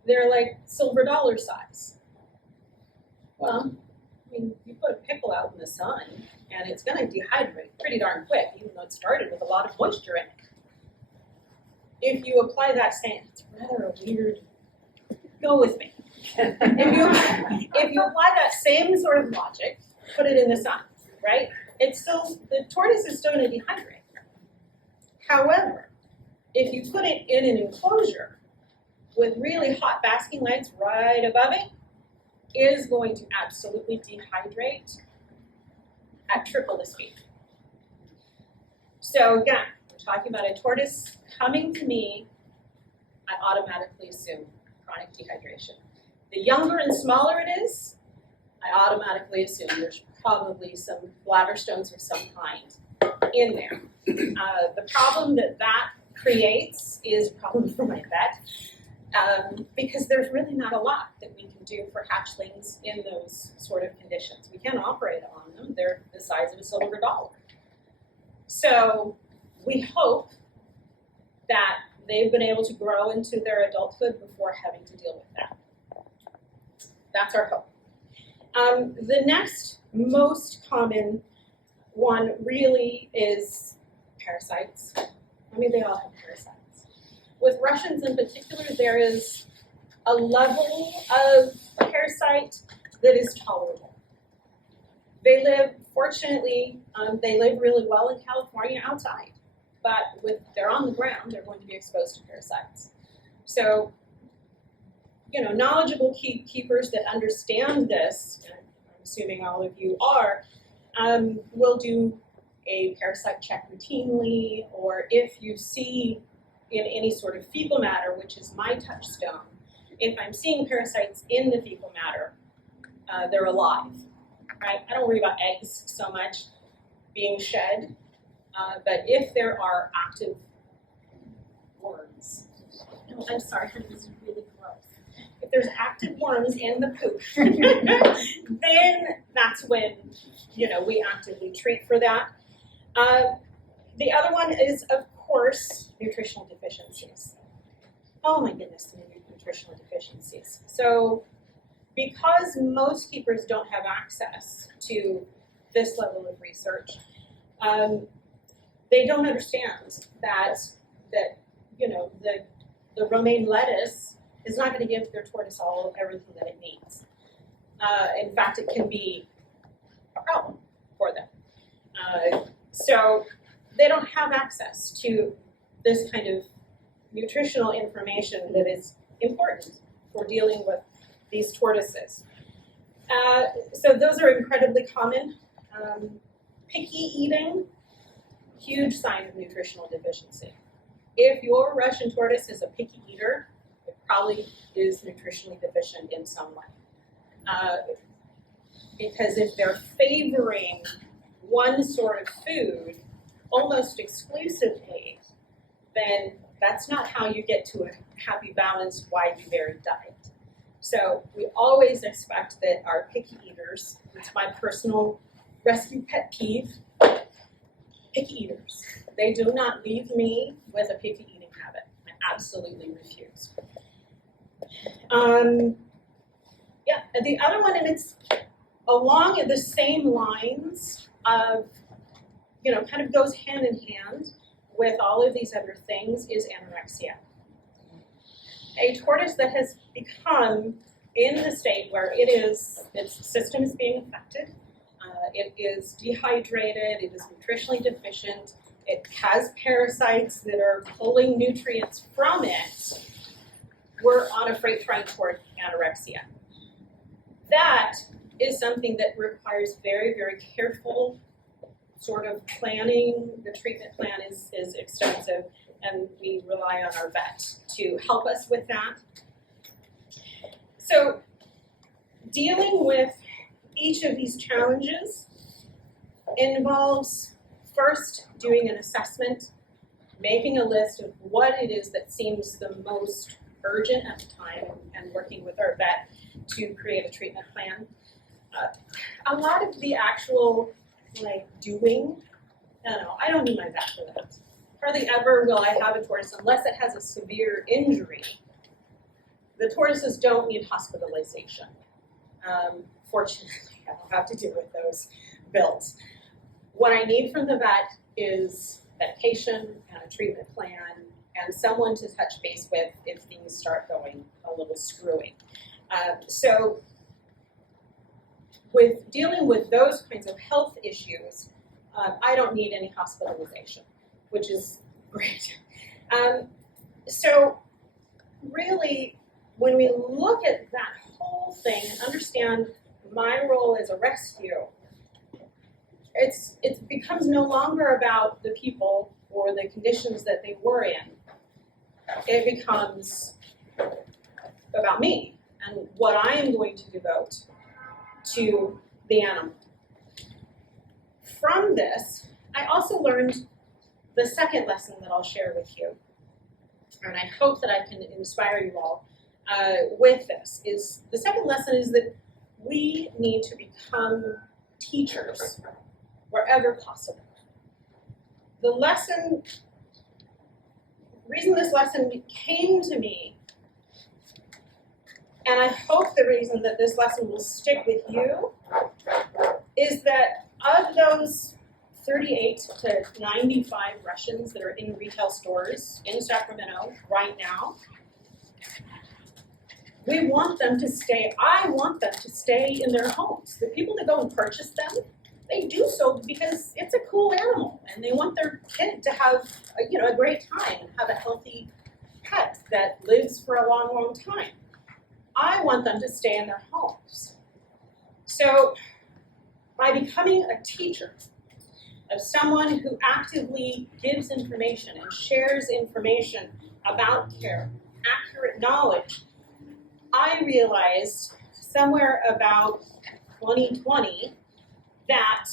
they're like silver dollar size. Well, you put a pickle out in the sun, and it's going to dehydrate pretty darn quick, even though it started with a lot of moisture in it. If you apply that same, it's rather a weird, go with me. If you apply that same sort of logic, put it in the sun, right? The tortoise is still going to dehydrate. However, if you put it in an enclosure with really hot basking lights right above it, it is going to absolutely dehydrate at triple the speed. So again, we're talking about a tortoise coming to me, I automatically assume chronic dehydration. The younger and smaller it is, I automatically assume there's probably some bladder stones of some kind in there. The problem that creates is a problem for my vet, because there's really not a lot that we can do for hatchlings in those sort of conditions. We can't operate on them. They're the size of a silver dollar. So we hope that they've been able to grow into their adulthood before having to deal with that. That's our hope. The next most common one really is parasites. They all have parasites. With Russians in particular, there is a level of parasite that is tolerable. Fortunately, they live really well in California outside, but they're on the ground, they're going to be exposed to parasites. So, knowledgeable keepers that understand this, and I'm assuming all of you are, will do a parasite check routinely, or if you see in any sort of fecal matter, which is my touchstone, if I'm seeing parasites in the fecal matter, they're alive, right? I don't worry about eggs so much being shed, but if there are active worms, I'm sorry, this is really gross. If there's active worms in the poop, then that's when, we actively treat for that. The other one is, of course, nutritional deficiencies. oh my goodness, the nutritional deficiencies. So because most keepers don't have access to this level of research, they don't understand that the romaine lettuce is not going to give their tortoise all of everything that it needs. In fact, it can be a problem for them. So they don't have access to this kind of nutritional information that is important for dealing with these tortoises. So those are incredibly common. Picky eating, huge sign of nutritional deficiency. If your Russian tortoise is a picky eater, it probably is nutritionally deficient in some way. Because if they're favoring one sort of food almost exclusively, then that's not how you get to a happy, balanced, widely varied diet. So we always expect that our picky eaters, it's my personal rescue pet peeve, picky eaters. They do not leave me with a picky eating habit. I absolutely refuse. Yeah, and the other one, and it's along the same lines of, kind of goes hand in hand with all of these other things, is anorexia. A tortoise that has become in the state where its system is being affected, it is dehydrated, it is nutritionally deficient, it has parasites that are pulling nutrients from it, we're on a freight train toward anorexia. That is something that requires very, very careful sort of planning. The treatment plan is extensive, and we rely on our vet to help us with that. So dealing with each of these challenges involves first doing an assessment, making a list of what it is that seems the most urgent at the time, and working with our vet to create a treatment plan. A lot of the actual doing, I don't need my vet for that. Hardly ever will I have a tortoise unless it has a severe injury. The tortoises don't need hospitalization. Fortunately, I don't have to deal with those bills. What I need from the vet is medication and a treatment plan and someone to touch base with if things start going a little screwy. So with dealing with those kinds of health issues, I don't need any hospitalization, which is great. So really, when we look at that whole thing and understand my role as a rescue, it becomes no longer about the people or the conditions that they were in. It becomes about me and what I am going to devote to the animal. From this, I also learned the second lesson that I'll share with you, and I hope that I can inspire you all with this. Is the second lesson is that we need to become teachers wherever possible. The reason this lesson came to me, and I hope the reason that this lesson will stick with you, is that of those 38 to 95 Russians that are in retail stores in Sacramento right now, we want them to stay, I want them to stay in their homes. The people that go and purchase them, they do so because it's a cool animal and they want their kid to have a great time and have a healthy pet that lives for a long, long time. I want them to stay in their homes. So by becoming a teacher of someone who actively gives information and shares information about care, accurate knowledge, I realized somewhere about 2020 that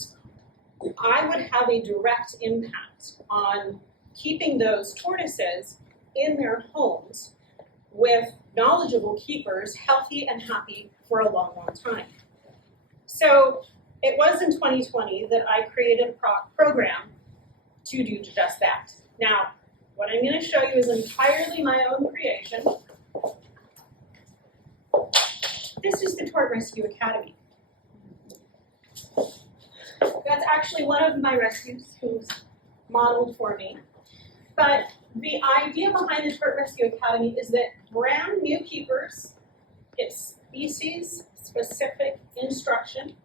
I would have a direct impact on keeping those tortoises in their homes with knowledgeable keepers, healthy and happy for a long, long time. So it was in 2020 that I created a program to do just that. Now, What I'm going to show you is entirely my own creation. This is the Tort Rescue Academy. That's actually one of my rescues who's modeled for me. But the idea behind the Tort Rescue Academy is that brand new keepers get species-specific instruction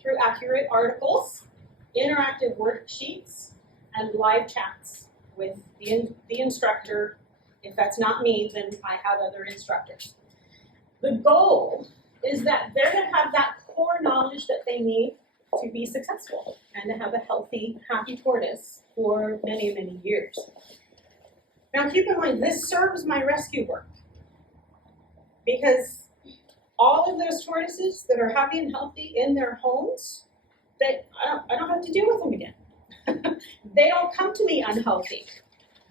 through accurate articles, interactive worksheets, and live chats with the instructor. If that's not me, then I have other instructors. The goal is that they're going to have that core knowledge that they need to be successful and to have a healthy, happy tortoise for many, many years. Now keep in mind, this serves my rescue work because all of those tortoises that are happy and healthy in their homes, that I don't have to deal with them again. They don't come to me unhealthy.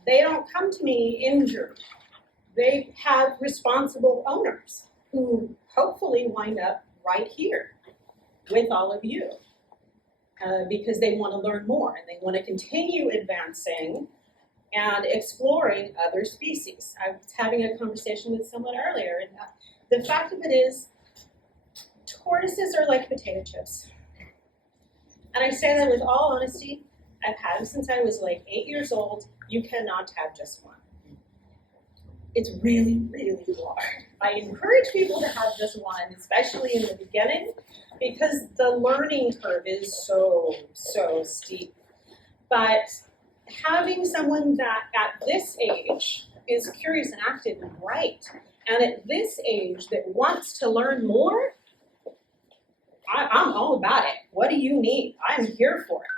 They don't come to me injured. They have responsible owners who hopefully wind up right here with all of you because they want to learn more and they want to continue advancing and exploring other species. I was having a conversation with someone earlier, and the fact of it is, tortoises are like potato chips. And I say that with all honesty. I've had them since I was like 8 years old. You cannot have just one. It's really, really hard. I encourage people to have just one, especially in the beginning, because the learning curve is so steep. But having someone that at this age is curious and active and bright, and at this age that wants to learn more, I'm all about it. What do you need? I'm here for it.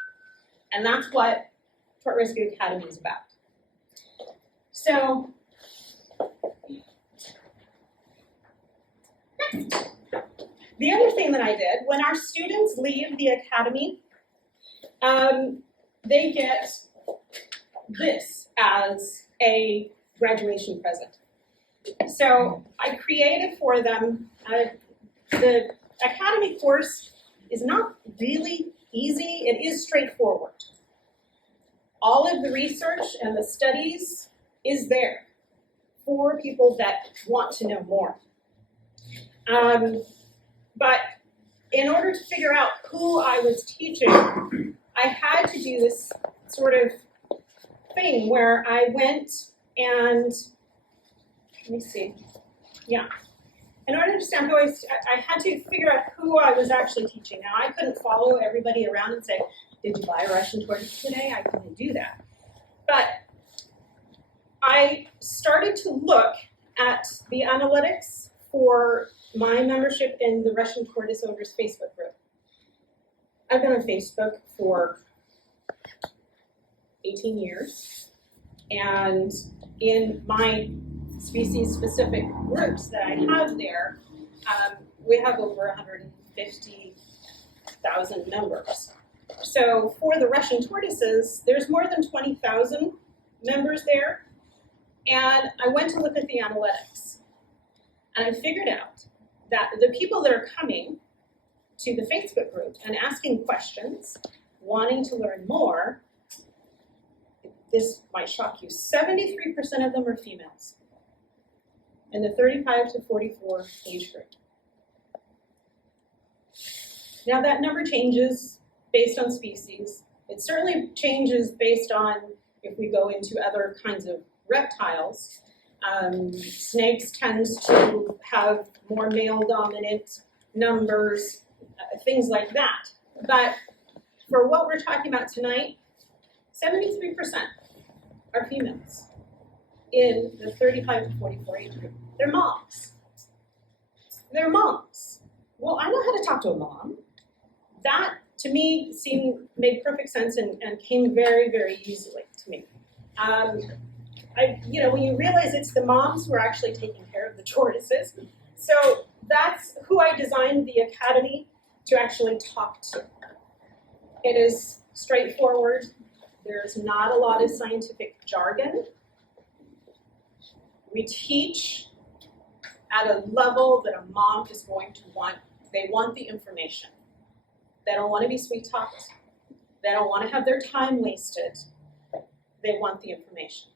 And that's what Tort Rescue Academy is about. So, next. The other thing that I did, when our students leave the academy, they get this as a graduation present. So I created for them, the academy course is not really easy, it is straightforward. All of the research and the studies is there for people that want to know more. But in order to figure out who I was teaching, I had to do this sort of thing where I went and, let me see, yeah. In order to understand who I had to figure out who I was actually teaching. Now, I couldn't follow everybody around and say, did you buy a Russian tortoise today? I couldn't do that. But I started to look at the analytics for my membership in the Russian Tortoise Owners Facebook group. I've been on Facebook for 18 years, and in my species-specific groups that I have there, we have over 150,000 members. So for the Russian tortoises, there's more than 20,000 members there, and I went to look at the analytics, and I figured out that the people that are coming to the Facebook group and asking questions, wanting to learn more, this might shock you, 73% of them are females in the 35 to 44 age group. Now that number changes based on species. It certainly changes based on if we go into other kinds of reptiles. Snakes tend to have more male-dominant numbers, things like that. But for what we're talking about tonight, 73% are females in the 35 to 44 age group. They're moms. They're moms. Well, I know how to talk to a mom. That, to me, made perfect sense and came very, very easily to me. When you realize it's the moms who are actually taking care of the tortoises. So that's who I designed the academy to actually talk to. It is straightforward. There's not a lot of scientific jargon. We teach at a level that a mom is going to want. They want the information. They don't want to be sweet-talked. They don't want to have their time wasted. They want the information.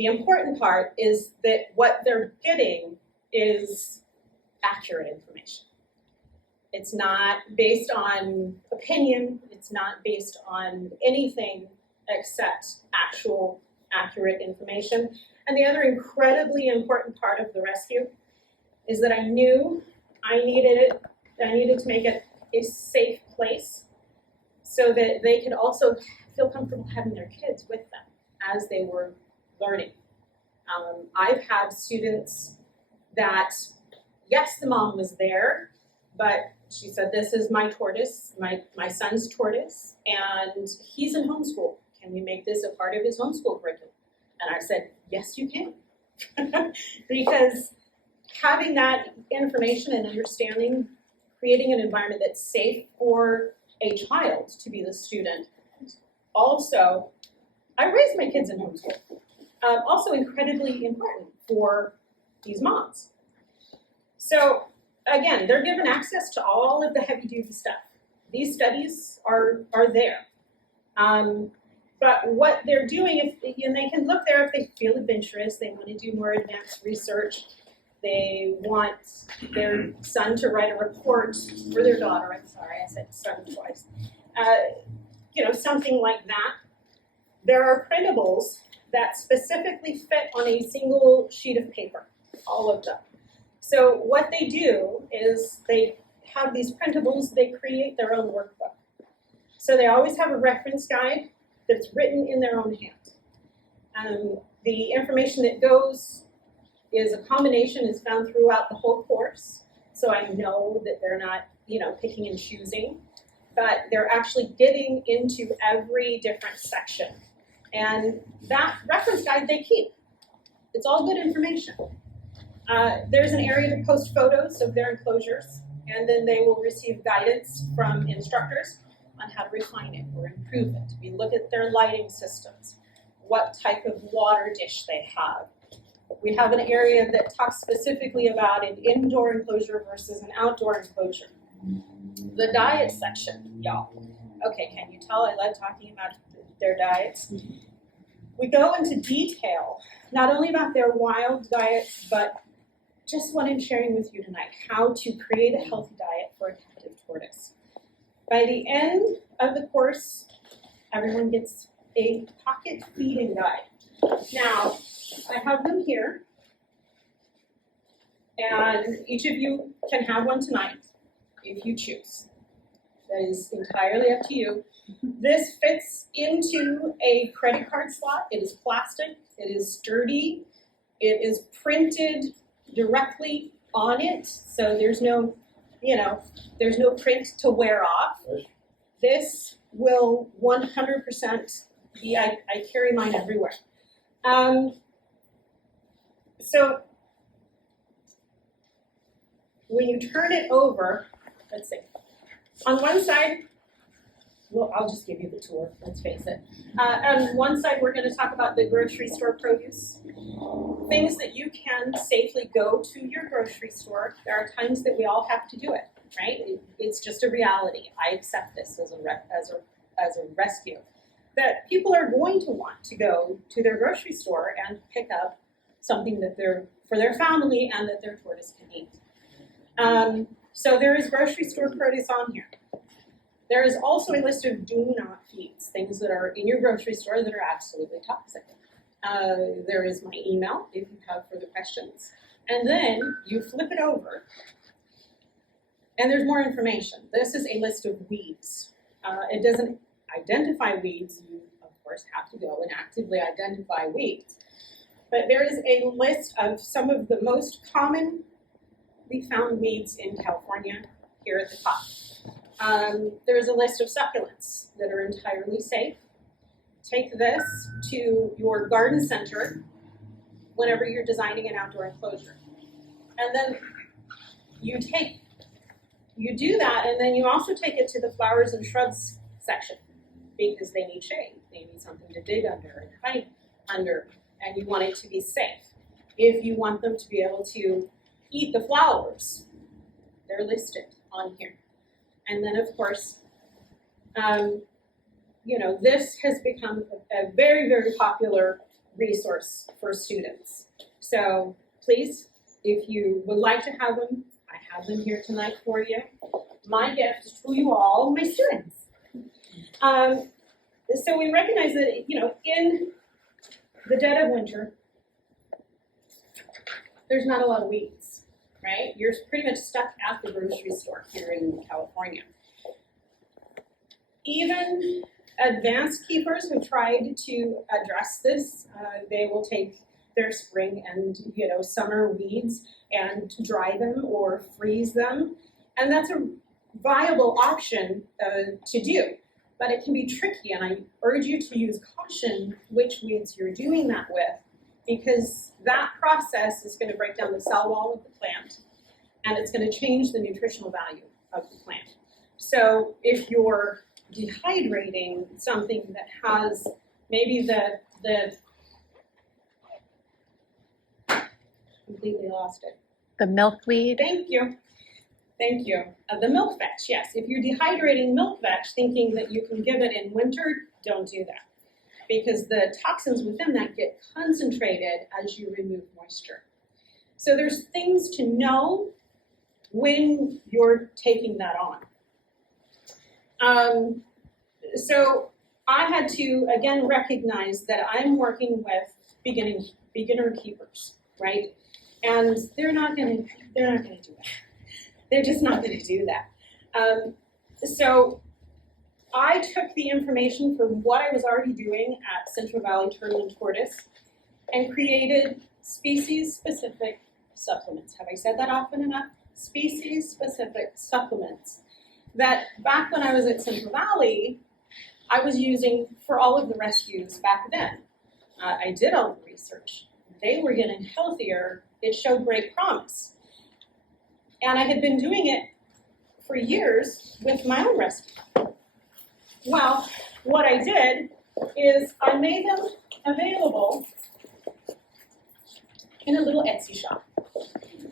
The important part is that what they're getting is accurate information. It's not based on opinion, it's not based on anything except actual accurate information. And the other incredibly important part of the rescue is that I knew I needed to make it a safe place so that they could also feel comfortable having their kids with them as they were learning. I've had students that, yes, the mom was there, but she said, this is my tortoise, my son's tortoise, and he's in homeschool. Can we make this a part of his homeschool curriculum? And I said, yes, you can. Because having that information and understanding, creating an environment that's safe for a child to be the student. Also, I raised my kids in homeschool. Also incredibly important for these moms. So again, they're given access to all of the heavy-duty stuff. These studies are there. But what they're doing, and they can look there if they feel adventurous, they want to do more advanced research, they want their son to write a report, or their daughter, I'm sorry, I said son twice. Something like that. There are printables that specifically fit on a single sheet of paper, all of them. So what they do is they have these printables, they create their own workbook. So they always have a reference guide that's written in their own hand. The information that goes is a combination, is found throughout the whole course. So I know that they're not, picking and choosing, but they're actually getting into every different section. And that reference guide they keep. It's all good information. There's an area to post photos of their enclosures, and then they will receive guidance from instructors on how to refine it or improve it. We look at their lighting systems, what type of water dish they have. We have an area that talks specifically about an indoor enclosure versus an outdoor enclosure. The diet section, y'all. Okay, can you tell I love talking about their diets? We go into detail, not only about their wild diets, but just what I'm sharing with you tonight, how to create a healthy diet for a captive tortoise. By the end of the course, everyone gets a pocket feeding guide. Now, I have them here, and each of you can have one tonight if you choose. That is entirely up to you. This fits into a credit card slot. It is plastic, it is sturdy, it is printed directly on it, so there's no print to wear off. This will 100% be, I carry mine everywhere. So when you turn it over, let's see, on one side, well, I'll just give you the tour, let's face it. On one side, we're going to talk about the grocery store produce. Things that you can safely go to your grocery store. There are times that we all have to do it, right? It's just a reality. I accept this as a rescue. That people are going to want to go to their grocery store and pick up something that for their family and that their tortoise can eat. So there is grocery store produce on here. There is also a list of do not feeds, things that are in your grocery store that are absolutely toxic. There is my email if you have further questions. And then you flip it over, and there's more information. This is a list of weeds. It doesn't identify weeds. You, of course, have to go and actively identify weeds. But there is a list of some of the most commonly found weeds in California here at the top. There is a list of succulents that are entirely safe. Take this to your garden center whenever you're designing an outdoor enclosure. And then you do that, and then you also take it to the flowers and shrubs section because they need shade. They need something to dig under and hide under, and you want it to be safe. If you want them to be able to eat the flowers, they're listed on here. And then, of course, this has become a very, very popular resource for students. So please, if you would like to have them, I have them here tonight for you. My gift to you all, my students. So we recognize that, in the dead of winter, there's not a lot of weeds, right? You're pretty much stuck at the grocery store here in California. Even advanced keepers who tried to address this, they will take their spring and summer weeds and dry them or freeze them, and that's a viable option to do. But it can be tricky, and I urge you to use caution which weeds you're doing that with, because that process is going to break down the cell wall of the plant, and it's going to change the nutritional value of the plant. So if you're dehydrating something that has maybe the completely lost it. The milkweed? Thank you. The milk vetch, yes. If you're dehydrating milk vetch thinking that you can give it in winter, don't do that. Because the toxins within that get concentrated as you remove moisture. So there's things to know when you're taking that on. So I had to, again, recognize that I'm working with beginner keepers, right? And they're not gonna do that. They're just not gonna do that. So I took the information from what I was already doing at Central Valley Turtle and Tortoise and created species-specific supplements. Have I said that often enough? Species-specific supplements that back when I was at Central Valley, I was using for all of the rescues back then. I did all the research. They were getting healthier. It showed great promise. And I had been doing it for years with my own rescue. Well, what I did is I made them available in a little Etsy shop.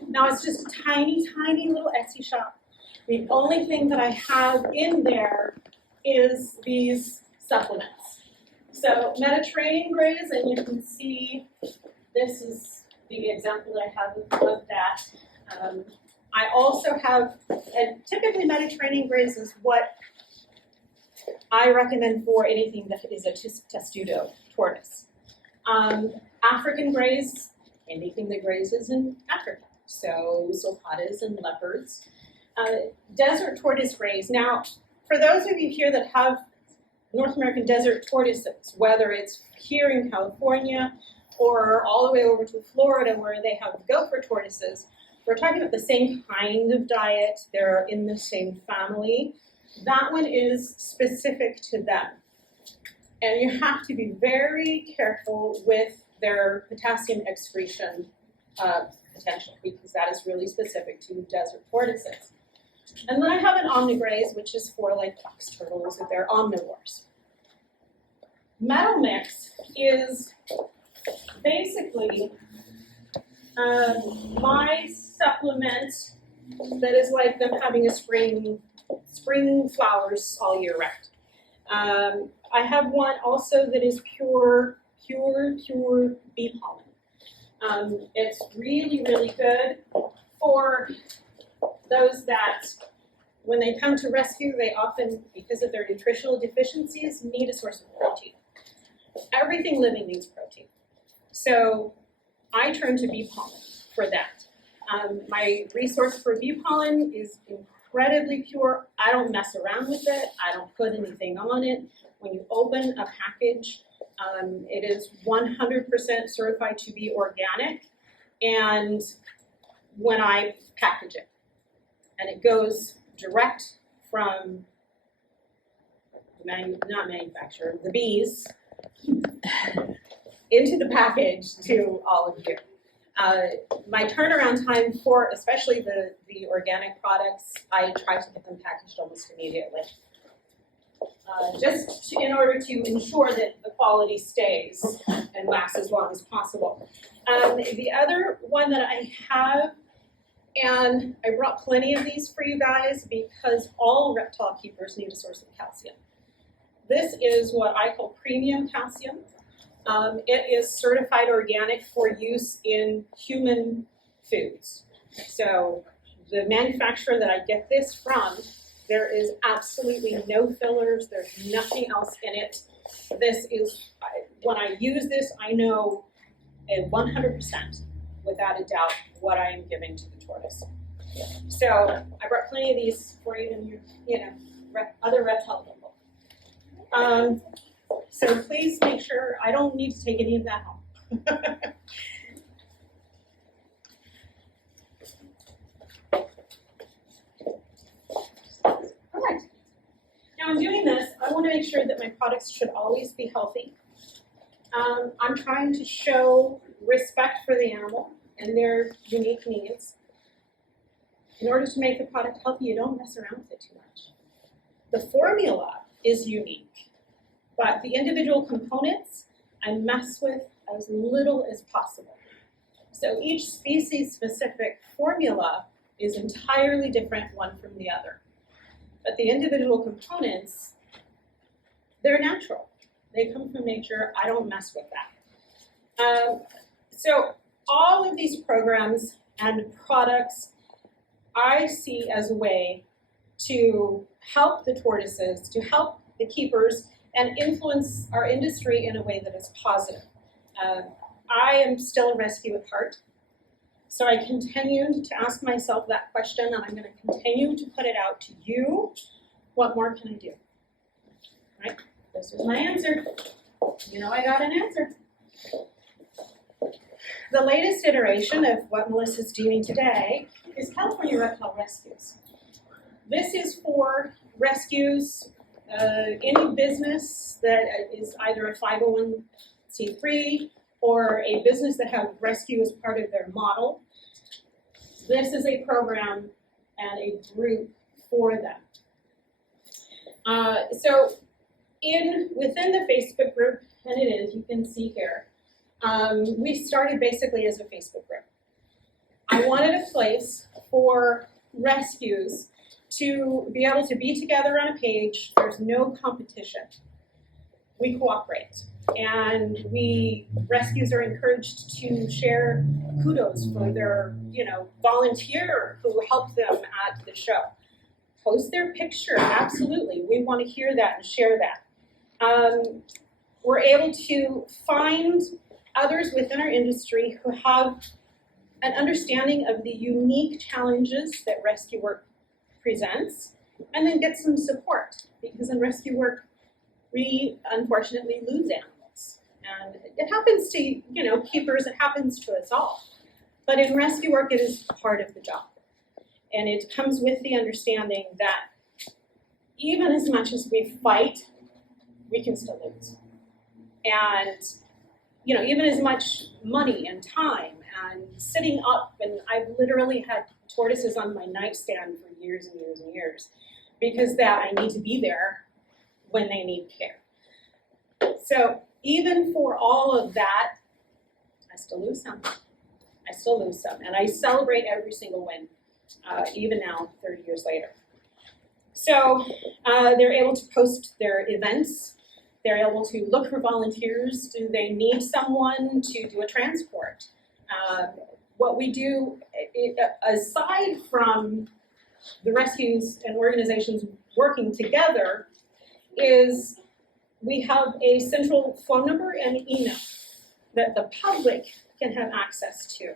Now it's just a tiny, tiny little Etsy shop. The only thing that I have in there is these supplements. So Mediterranean grays, and you can see this is the example that I have of that. I also have, and typically Mediterranean grays is what I recommend for anything that is a testudo tortoise. African grays, anything that grazes in Africa. So sulcatas and leopards. Desert tortoise grays. Now, for those of you here that have North American desert tortoises, whether it's here in California or all the way over to Florida where they have gopher tortoises, we're talking about the same kind of diet. They're in the same family. That one is specific to them. And you have to be very careful with their potassium excretion potential, because that is really specific to desert tortoises. And then I have an omnigraze, which is for like box turtles if they're omnivores. Metal Mix is basically my supplement that is like them having a spring flowers all year round. I have one also that is pure bee pollen. It's really, really good for those that, when they come to rescue, they often, because of their nutritional deficiencies, need a source of protein. Everything living needs protein. So I turn to bee pollen for that. My resource for bee pollen is incredibly pure. I don't mess around with it. I don't put anything on it. When you open a package, it is 100% certified to be organic, and when I package it, and it goes direct from not manufacturer, the bees, into the package to all of you. My turnaround time for especially the organic products, I try to get them packaged almost immediately. Just in order to ensure that the quality stays and lasts as long as possible. The other one that I have, and I brought plenty of these for you guys because all reptile keepers need a source of calcium. This is what I call premium calcium. It is certified organic for use in human foods. So the manufacturer that I get this from, there is absolutely no fillers, there's nothing else in it. This is, when I use this, I know 100%, without a doubt, what I am giving to the tortoise. So I brought plenty of these for even other reptile people. So please make sure, I don't need to take any of that home. All right. Now I'm doing this, I want to make sure that my products should always be healthy. I'm trying to show respect for the animal and their unique needs. In order to make the product healthy, you don't mess around with it too much. The formula is unique, but the individual components I mess with as little as possible. So each species-specific formula is entirely different one from the other. But the individual components, they're natural. They come from nature. I don't mess with that. So all of these programs and products I see as a way to help the tortoises, to help the keepers, and influence our industry in a way that is positive. I am still a rescue at heart, so I continue to ask myself that question, and I'm going to continue to put it out to you. What more can I do? Right? This is my answer. You know I got an answer. The latest iteration of what Melissa's doing today is California Reptile Rescues. This is for rescues, any business that is either a 501c3 or a business that have rescue as part of their model. This is a program and a group for them. So within the Facebook group, and it is, you can see here, we started basically as a Facebook group. I wanted a place for rescues to be able to be together on a page. There's no competition. We cooperate. And rescues are encouraged to share kudos for their, volunteer who helped them at the show. Post their picture, absolutely. We want to hear that and share that. We're able to find others within our industry who have an understanding of the unique challenges that rescue work presents, and then get some support, because in rescue work, we unfortunately lose animals. And it happens to, keepers, it happens to us all. But in rescue work, it is part of the job. And it comes with the understanding that even as much as we fight, we can still lose. And, even as much money and time and sitting up, and I've literally had tortoises on my nightstand for years and years and years, because that I need to be there when they need care. So even for all of that, I still lose some. And I celebrate every single win, even now, 30 years later. So they're able to post their events. They're able to look for volunteers. Do they need someone to do a transport? What we do, aside from the rescues and organizations working together, is we have a central phone number and email that the public can have access to.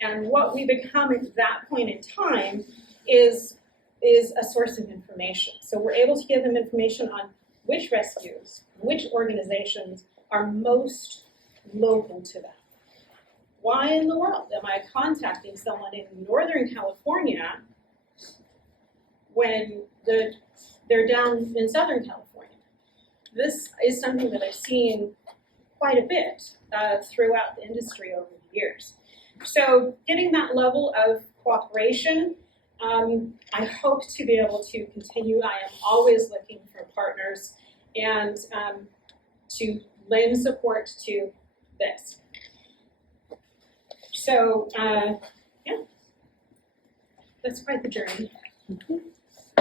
And what we become at that point in time is a source of information. So we're able to give them information on which rescues, which organizations are most local to them. Why in the world am I contacting someone in Northern California when they're down in Southern California? This is something that I've seen quite a bit throughout the industry over the years. So getting that level of cooperation, I hope to be able to continue. I am always looking for partners and to lend support to this. So, yeah, that's quite the journey.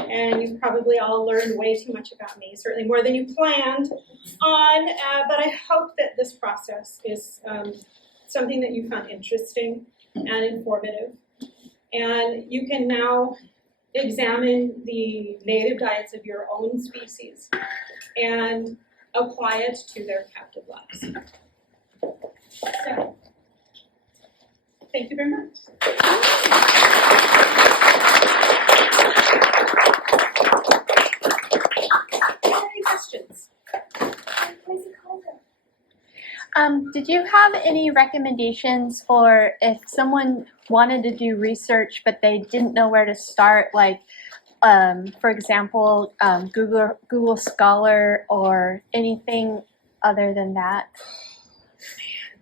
and you've probably all learned way too much about me, certainly more than you planned on, but I hope that this process is something that you found interesting and informative. And you can now examine the native diets of your own species and apply it to their captive lives. So, thank you very much. Any questions? Did you have any recommendations for if someone wanted to do research but they didn't know where to start, like, for example, Google Scholar or anything other than that?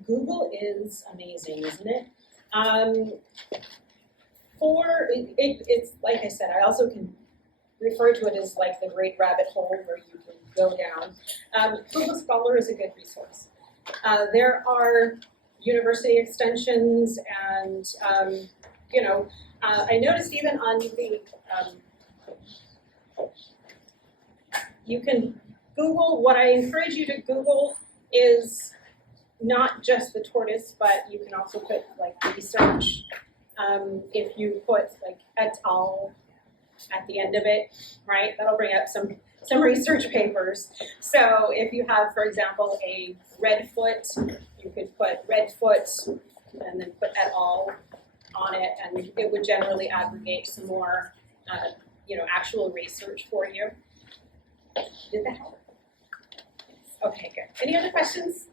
Google is amazing, isn't it? It's like I said, I also can refer to it as like the great rabbit hole where you can go down. Google Scholar is a good resource. There are university extensions, and I noticed even on the you can Google. What I encourage you to Google is not just the tortoise, but you can also put like research. If you put like et al. At the end of it, right, that'll bring up some research papers. So if you have, for example, a redfoot, you could put redfoot and then put et al. On it, and it would generally aggregate some more, actual research for you. Did that help? Okay, good. Any other questions?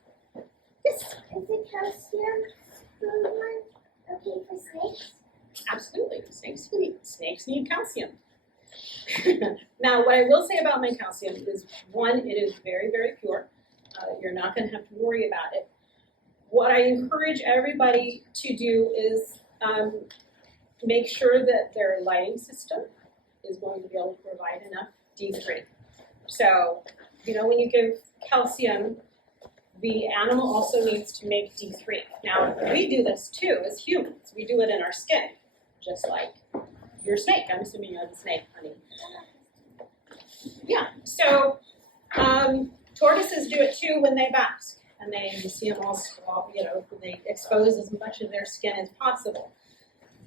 Yes. Is the calcium food one okay for snakes? Absolutely. Snakes need calcium. Now, what I will say about my calcium is, one, it is very, very pure. You're not going to have to worry about it. What I encourage everybody to do is make sure that their lighting system is going to be able to provide enough D3. So, when you give calcium, the animal also needs to make D3. Now, we do this too as humans. We do it in our skin, just like your snake. I'm assuming you have a snake, honey. Yeah, so tortoises do it too when they bask. And you see them all, they expose as much of their skin as possible.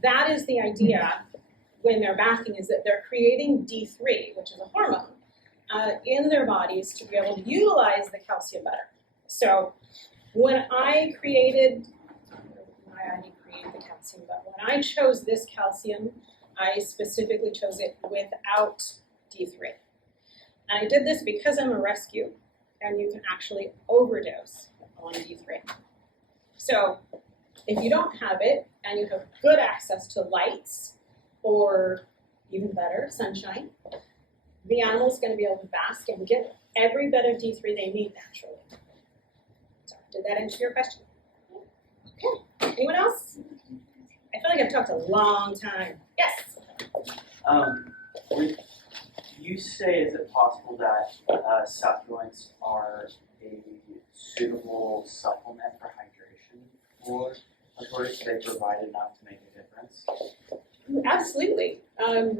That is the idea when they're basking, is that they're creating D3, which is a hormone, in their bodies to be able to utilize the calcium better. So when I created the calcium, but when I chose this calcium, I specifically chose it without D3. And I did this because I'm a rescue, and you can actually overdose on D3. So if you don't have it, and you have good access to lights, or even better, sunshine, the animal's going to be able to bask and get every bit of D3 they need naturally. So, did that answer your question? Okay. Anyone else? I feel like I've talked a long time. Yes? Would you say, is it possible that succulents are a suitable supplement for hydration for a tortoise? They provide enough to make a difference? Absolutely.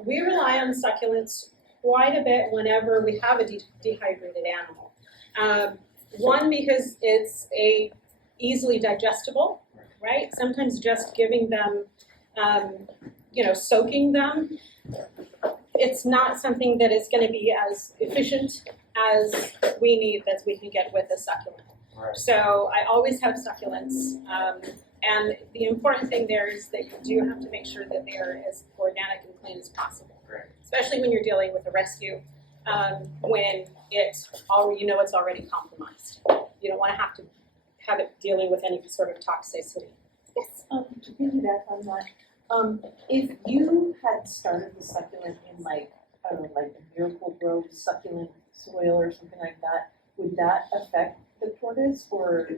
We rely on succulents quite a bit whenever we have a dehydrated animal. One, because it's easily digestible, right? Sometimes just giving them, soaking them, it's not something that is going to be as efficient as we need that we can get with a succulent. Right. So I always have succulents, and the important thing there is that you do have to make sure that they are as organic and clean as possible. Right. Especially when you're dealing with a rescue, when it's already compromised. You don't want to have it dealing with any sort of toxicity. Yes. To piggyback on that, if you had started the succulent in like a Miracle Grow succulent soil or something like that, would that affect the tortoise, or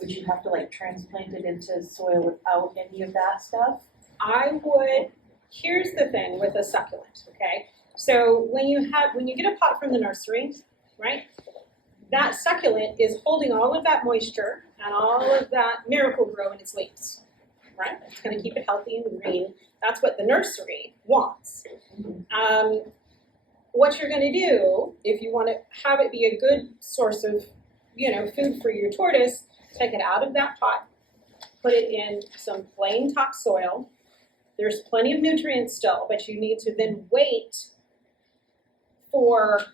would you have to transplant it into soil without any of that stuff? I would. Here's the thing with a succulent, okay? So when you get a pot from the nursery, right? That succulent is holding all of that moisture and all of that Miracle Grow in its leaves, right? It's going to keep it healthy and green. That's what the nursery wants. what you're gonna do, if you wanna have it be a good source of, food for your tortoise, take it out of that pot, put it in some plain topsoil. There's plenty of nutrients still, but you need to then wait for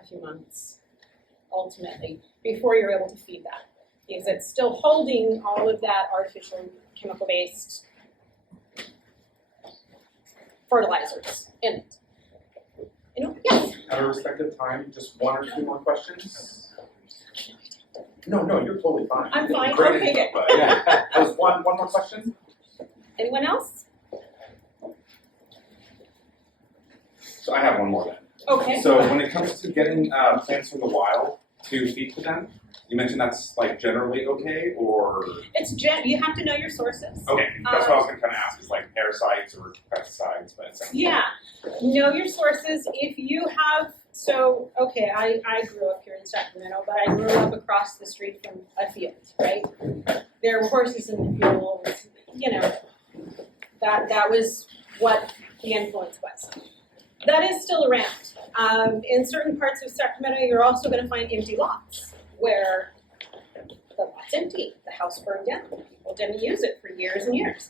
a few months, ultimately, before you're able to feed that. Because it's still holding all of that artificial chemical-based fertilizers in it. Yes? At a respective time, just one or two more questions? No, you're totally fine. I'm fine, Great okay, info, but yeah. Just one more question? Anyone else? So I have one more then. Okay. So when it comes to getting plants from the wild to feed to them, you mentioned that's like generally okay, or? You have to know your sources. Okay, that's what I was gonna kind of ask, is like parasites or pesticides, but it sounds Yeah, know your sources. If you have, I grew up here in Sacramento, but I grew up across the street from a field, right? There were horses in the fields, that was what the influence was. That is still around. In certain parts of Sacramento, you're also going to find empty lots where the lot's empty, the house burned down, people didn't use it for years and years.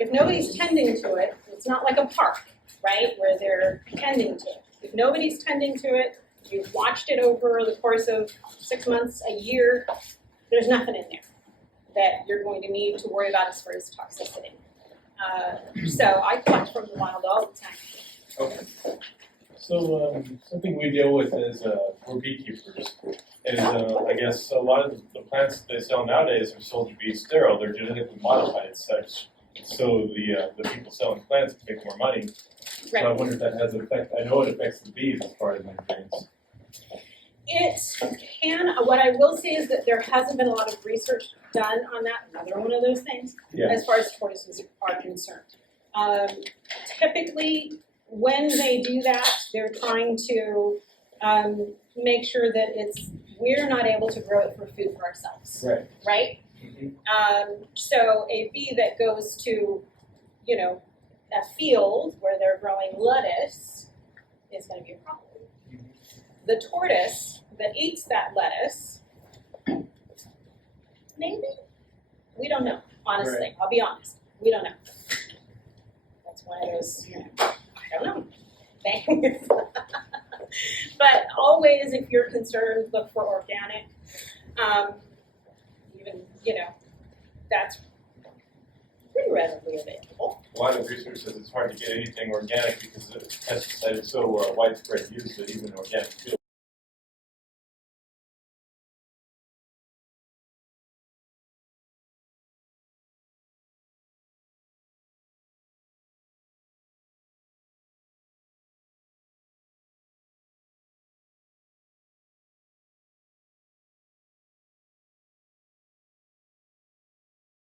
If nobody's tending to it, it's not like a park, right, where they're tending to it. If nobody's tending to it, you've watched it over the course of 6 months, a year, there's nothing in there that you're going to need to worry about as far as toxicity. So I collect from the wild all the time. Okay. So something we deal with is we're beekeepers, and I guess a lot of the plants that they sell nowadays are sold to be sterile. They're genetically modified as such, so the people selling plants can make more money. Right. So I wonder if that has an effect. I know it affects the bees as far as my experience. It can. What I will say is that there hasn't been a lot of research done on that. Another one of those things, Yeah. as far as tortoises are concerned. Typically, when they do that, they're trying to make sure that we're not able to grow it for food for ourselves. Right. Right? Mm-hmm. So a bee that goes to, a field where they're growing lettuce is going to be a problem. The tortoise that eats that lettuce, maybe? We don't know, honestly. Right. I'll be honest. We don't know. That's one of those, I don't know things. But always, if you're concerned, look for organic. That's pretty readily available. A lot of research says it's hard to get anything organic because the pesticide is so widespread use that even organic fields